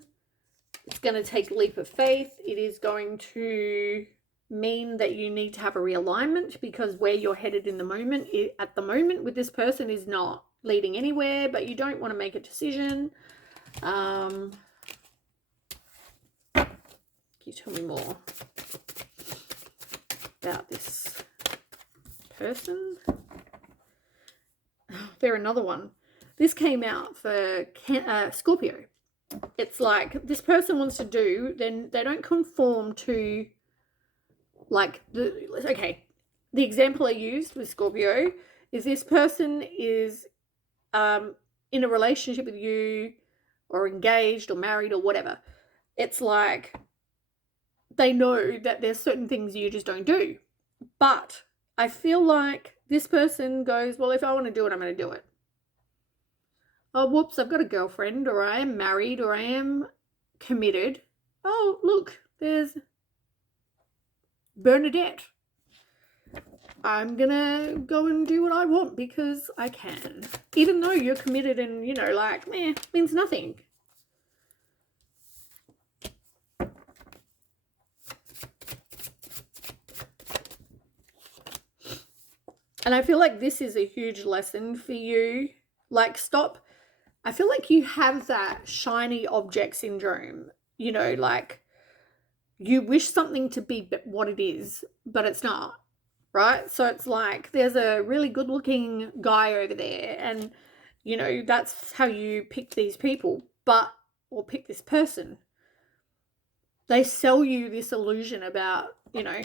It's going to take a leap of faith. It is going to mean that you need to have a realignment, because where you're headed in the moment, at the moment with this person, is not leading anywhere, but you don't want to make a decision. Can you tell me more about this person? They're another one. This came out for Scorpio. It's like this person wants to do, then they don't conform to, like, the example I used with Scorpio is this person is in a relationship with you, or engaged or married or whatever. It's like they know that there's certain things you just don't do. But I feel like this person goes, well, if I want to do it, I'm going to do it. Oh, whoops, I've got a girlfriend, or I am married, or I am committed. Oh, look, there's Bernadette. I'm gonna go and do what I want because I can. Even though you're committed and, you know, like, meh, means nothing. And I feel like this is a huge lesson for you. Like, stop. I feel like you have that shiny object syndrome. You know, like, you wish something to be what it is, but it's not. Right? So it's like there's a really good looking guy over there, and, you know, that's how you pick these people, or pick this person. They sell you this illusion about, you know,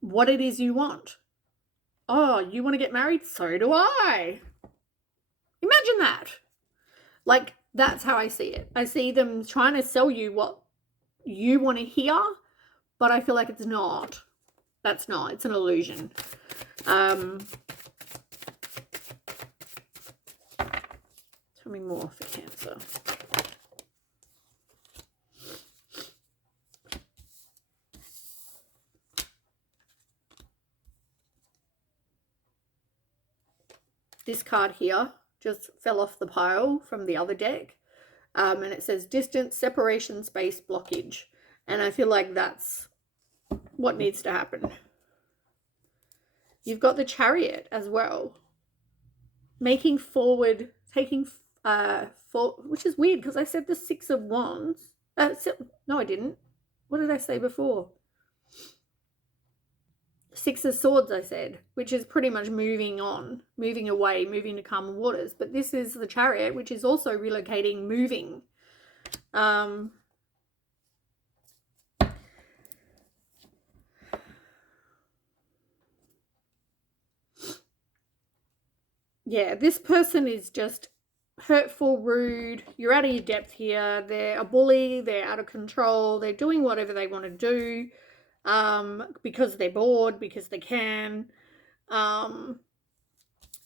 what it is you want. Oh, you want to get married? So do I. Imagine that. Like, that's how I see it. I see them trying to sell you what you want to hear, but I feel like it's not. That's not. It's an illusion. Tell me more for Cancer. This card here just fell off the pile from the other deck. And it says distance, separation, space, blockage. And I feel like that's what needs to happen. You've got the Chariot as well. Making forward, taking which is weird because I said the Six of Wands. No, I didn't. What did I say before? Six of Swords, I said, which is pretty much moving on, moving away, moving to calmer waters. But this is the Chariot, which is also relocating, moving. Yeah, this person is just hurtful, rude. You're out of your depth here. They're a bully. They're out of control. They're doing whatever they want to do because they're bored, because they can.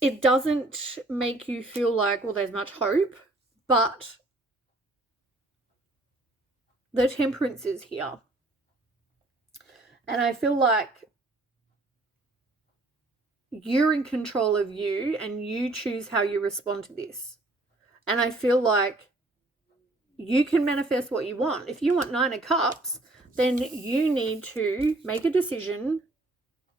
It doesn't make you feel like, well, there's much hope, but the Temperance is here. And I feel like you're in control of you and you choose how you respond to this. And I feel like you can manifest what you want. If you want 9 of Cups, then you need to make a decision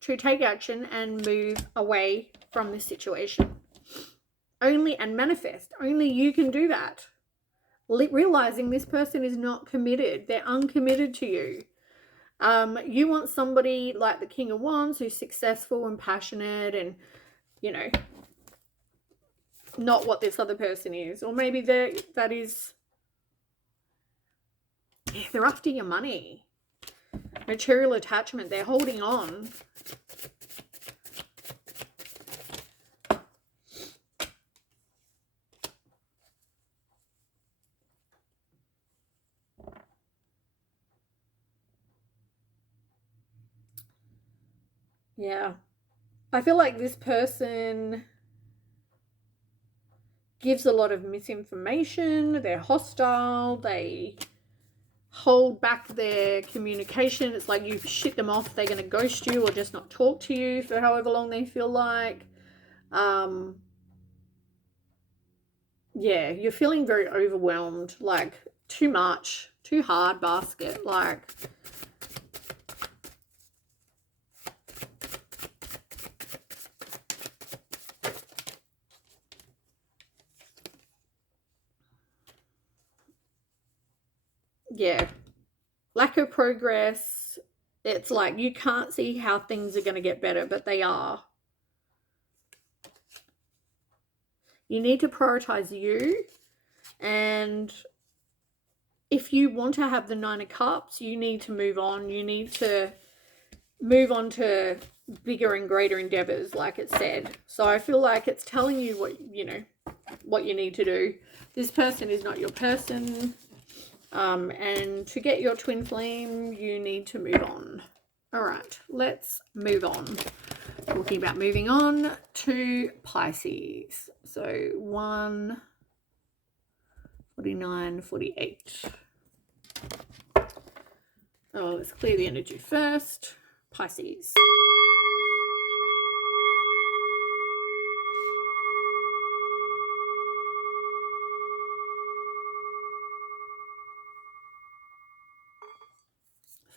to take action and move away from this situation. And manifest. Only you can do that. Realizing this person is not committed. They're uncommitted to you. You want somebody like the King of Wands who's successful and passionate and, you know, not what this other person is. Or maybe they're after your money. Material attachment. They're holding on. Yeah. I feel like this person gives a lot of misinformation. They're hostile. They hold back their communication. It's like you shit them off. They're going to ghost you or just not talk to you for however long they feel like. Yeah, you're feeling very overwhelmed. Like, too much. Too hard basket. Like... yeah, lack of progress. It's like you can't see how things are going to get better, but they are. You need to prioritize you, and if you want to have the 9 of Cups, you need to move on. You need to move on to bigger and greater endeavors, like it said. So I feel like it's telling you what you need to do. This person is not your person. And to get your twin flame, you need to move on. All right, let's move on. Talking about moving on to Pisces. So 1, 49, 48. Oh, let's clear the energy first. Pisces.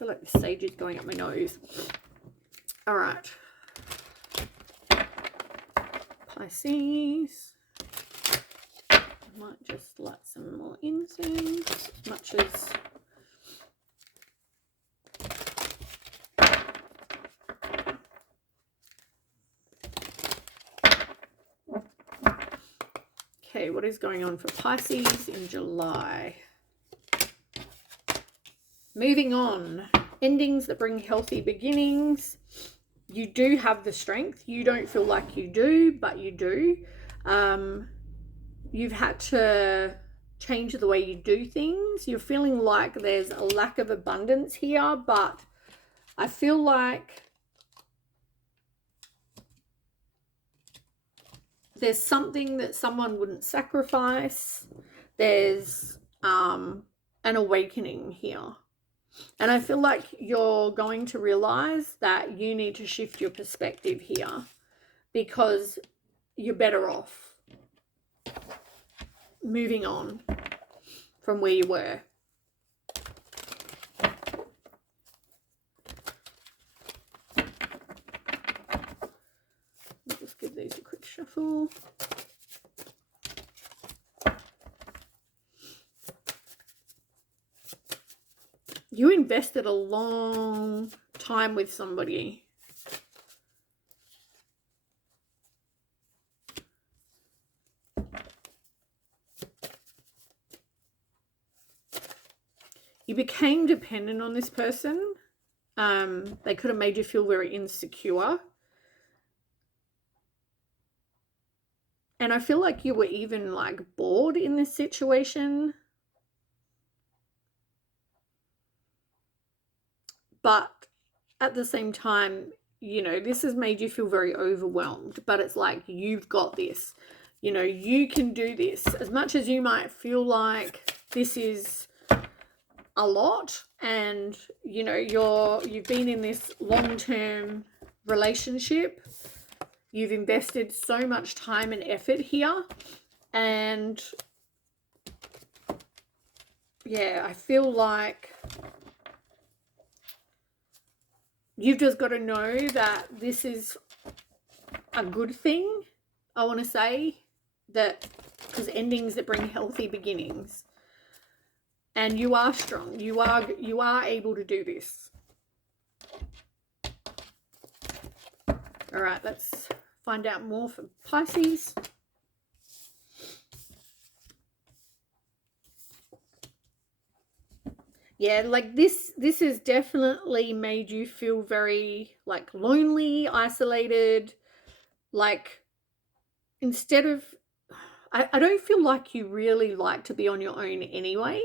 feel like the sage is going up my nose. All right. Pisces. I might just light some more incense, as much as okay, what is going on for Pisces in July? Moving on. Endings that bring healthy beginnings. You do have the strength. You don't feel like you do, but you do. You've had to change the way you do things. You're feeling like there's a lack of abundance here, but I feel like there's something that someone wouldn't sacrifice. There's an awakening here. And I feel like you're going to realize that you need to shift your perspective here because you're better off moving on from where you were. I'll just give these a quick shuffle. You invested a long time with somebody. You became dependent on this person. They could have made you feel very insecure. And I feel like you were even like bored in this situation. But at the same time, you know, this has made you feel very overwhelmed. But it's like, you've got this. You know, you can do this. As much as you might feel like this is a lot, and you know, you've been in this long-term relationship. You've invested so much time and effort here. And yeah, I feel like you've just got to know that this is a good thing. I want to say that, because endings that bring healthy beginnings. And you are strong. You are able to do this. All right, let's find out more for Pisces. Yeah, like this has definitely made you feel very like lonely, isolated. Like, instead of, I don't feel like you really like to be on your own anyway.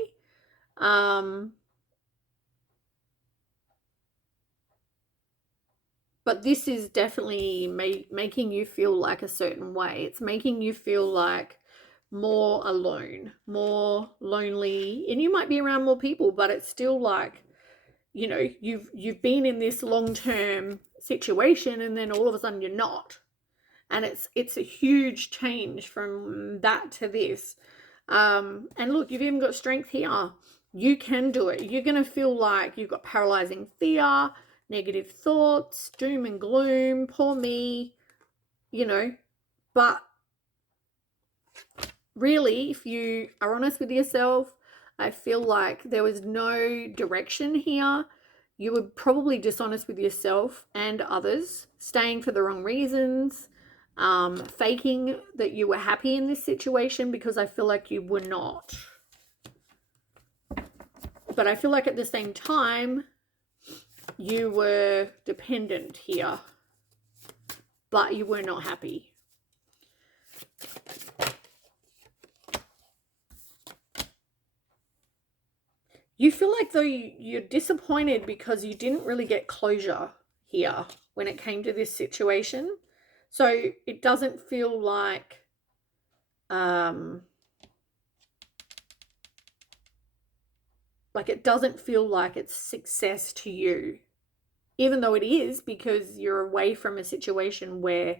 But this is definitely making you feel like a certain way. It's making you feel like more alone, more lonely, and you might be around more people, but it's still like, you know, you've been in this long-term situation, and then all of a sudden you're not. And it's a huge change from that to this. And look, you've even got strength here. You can do it. You're going to feel like you've got paralyzing fear, negative thoughts, doom and gloom, poor me, you know. But really, if you are honest with yourself, I feel like there was no direction here. You were probably dishonest with yourself and others, staying for the wrong reasons, faking that you were happy in this situation, because I feel like you were not. But I feel like at the same time, you were dependent here, but you were not happy. You feel like though you're disappointed because you didn't really get closure here when it came to this situation. So it doesn't feel like it doesn't feel like it's success to you, even though it is, because you're away from a situation where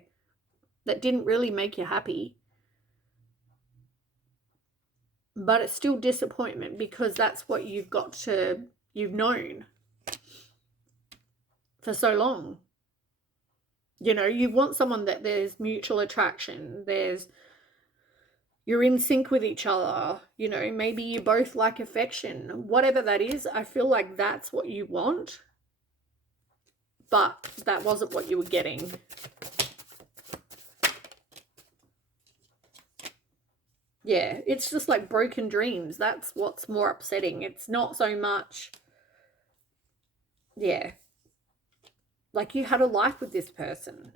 that didn't really make you happy. But it's still disappointment, because that's what you've known. for so long. You know, you want someone that there's mutual attraction, you're in sync with each other, you know, maybe you both like affection, whatever that is. I feel like that's what you want, but that wasn't what you were getting. Yeah, it's just like broken dreams. That's what's more upsetting. It's not so much, yeah, like you had a life with this person.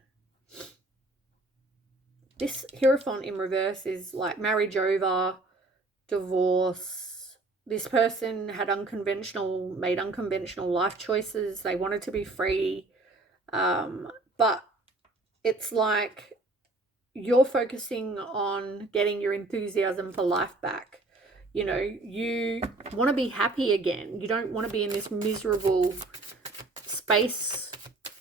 This Hierophant in reverse is like marriage over, divorce. This person had made unconventional life choices. They wanted to be free. But it's like you're focusing on getting your enthusiasm for life back. You know, you want to be happy again. You don't want to be in this miserable space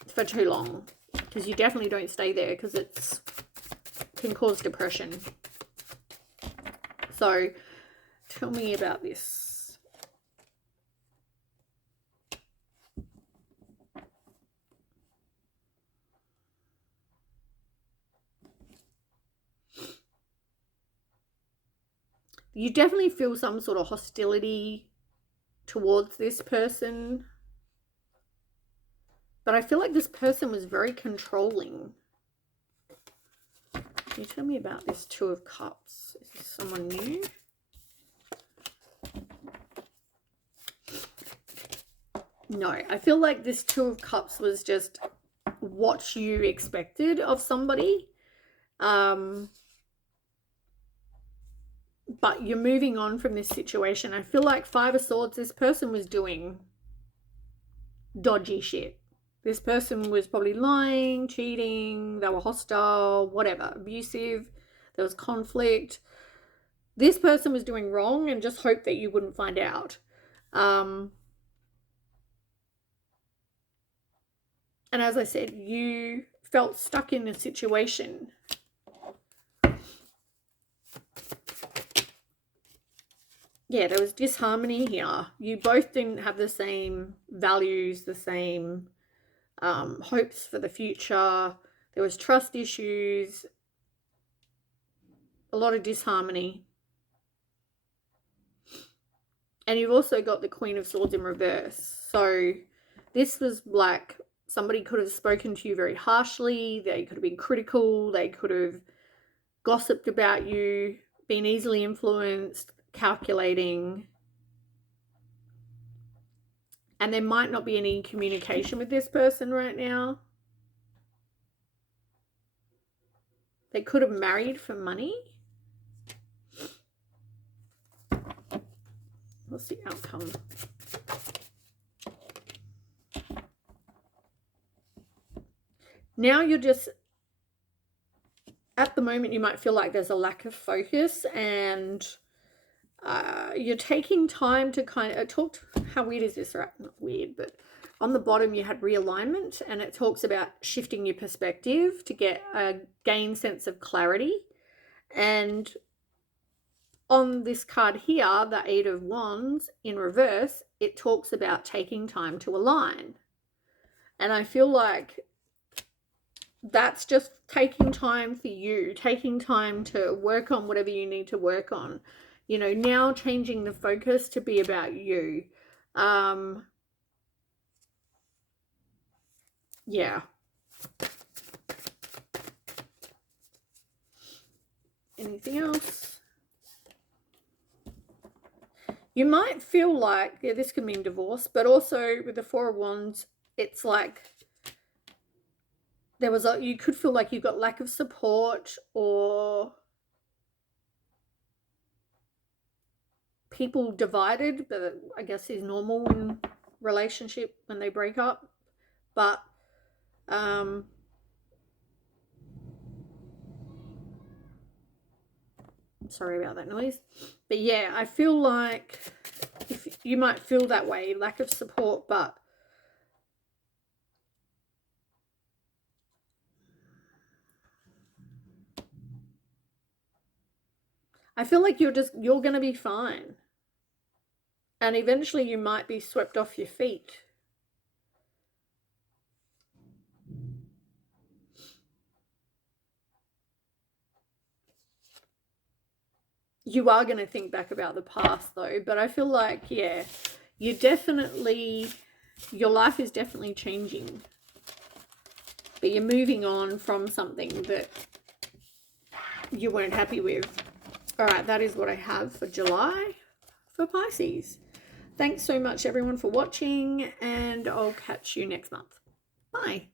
for too long, because you definitely don't stay there, because it's can cause depression. So tell me about this. You definitely feel some sort of hostility towards this person, but I feel like this person was very controlling. Can you tell me about this Two of Cups? Is this someone new? No, I feel like this Two of Cups was just what you expected of somebody. But you're moving on from this situation. I feel like Five of Swords, this person was doing dodgy shit. This person was probably lying, cheating, they were hostile, whatever, abusive, there was conflict. This person was doing wrong and just hoped that you wouldn't find out. And as I said, you felt stuck in a situation. Yeah, there was disharmony here. You both didn't have the same values, the same hopes for the future. There was trust issues, a lot of disharmony. And you've also got the Queen of Swords in reverse. So this was like somebody could have spoken to you very harshly. They could have been critical. They could have gossiped about you, been easily influenced, calculating. And there might not be any communication with this person right now. They could have married for money. What's the outcome? Now you're just, at the moment, you might feel like there's a lack of focus, and you're taking time to kind of talk. How weird is this? Right? Not weird, but on the bottom you had realignment, and it talks about shifting your perspective to get a gain sense of clarity. And on this card here, the Eight of Wands in reverse, it talks about taking time to align. And I feel like that's just taking time for you, taking time to work on whatever you need to work on. You know, now changing the focus to be about you. Yeah. Anything else? You might feel like, yeah, this could mean divorce, but also with the Four of Wands, it's like you could feel like you got lack of support, or people divided, but I guess is normal in relationship when they break up. But sorry about that noise. But yeah, I feel like if you might feel that way, lack of support, but I feel like you're going to be fine. And eventually you might be swept off your feet. you are going to think back about the past though, but I feel like, yeah, you definitely, your life is definitely changing, but you're moving on from something that you weren't happy with. All right, that is what I have for July for Pisces. Thanks so much everyone for watching, and I'll catch you next month. Bye.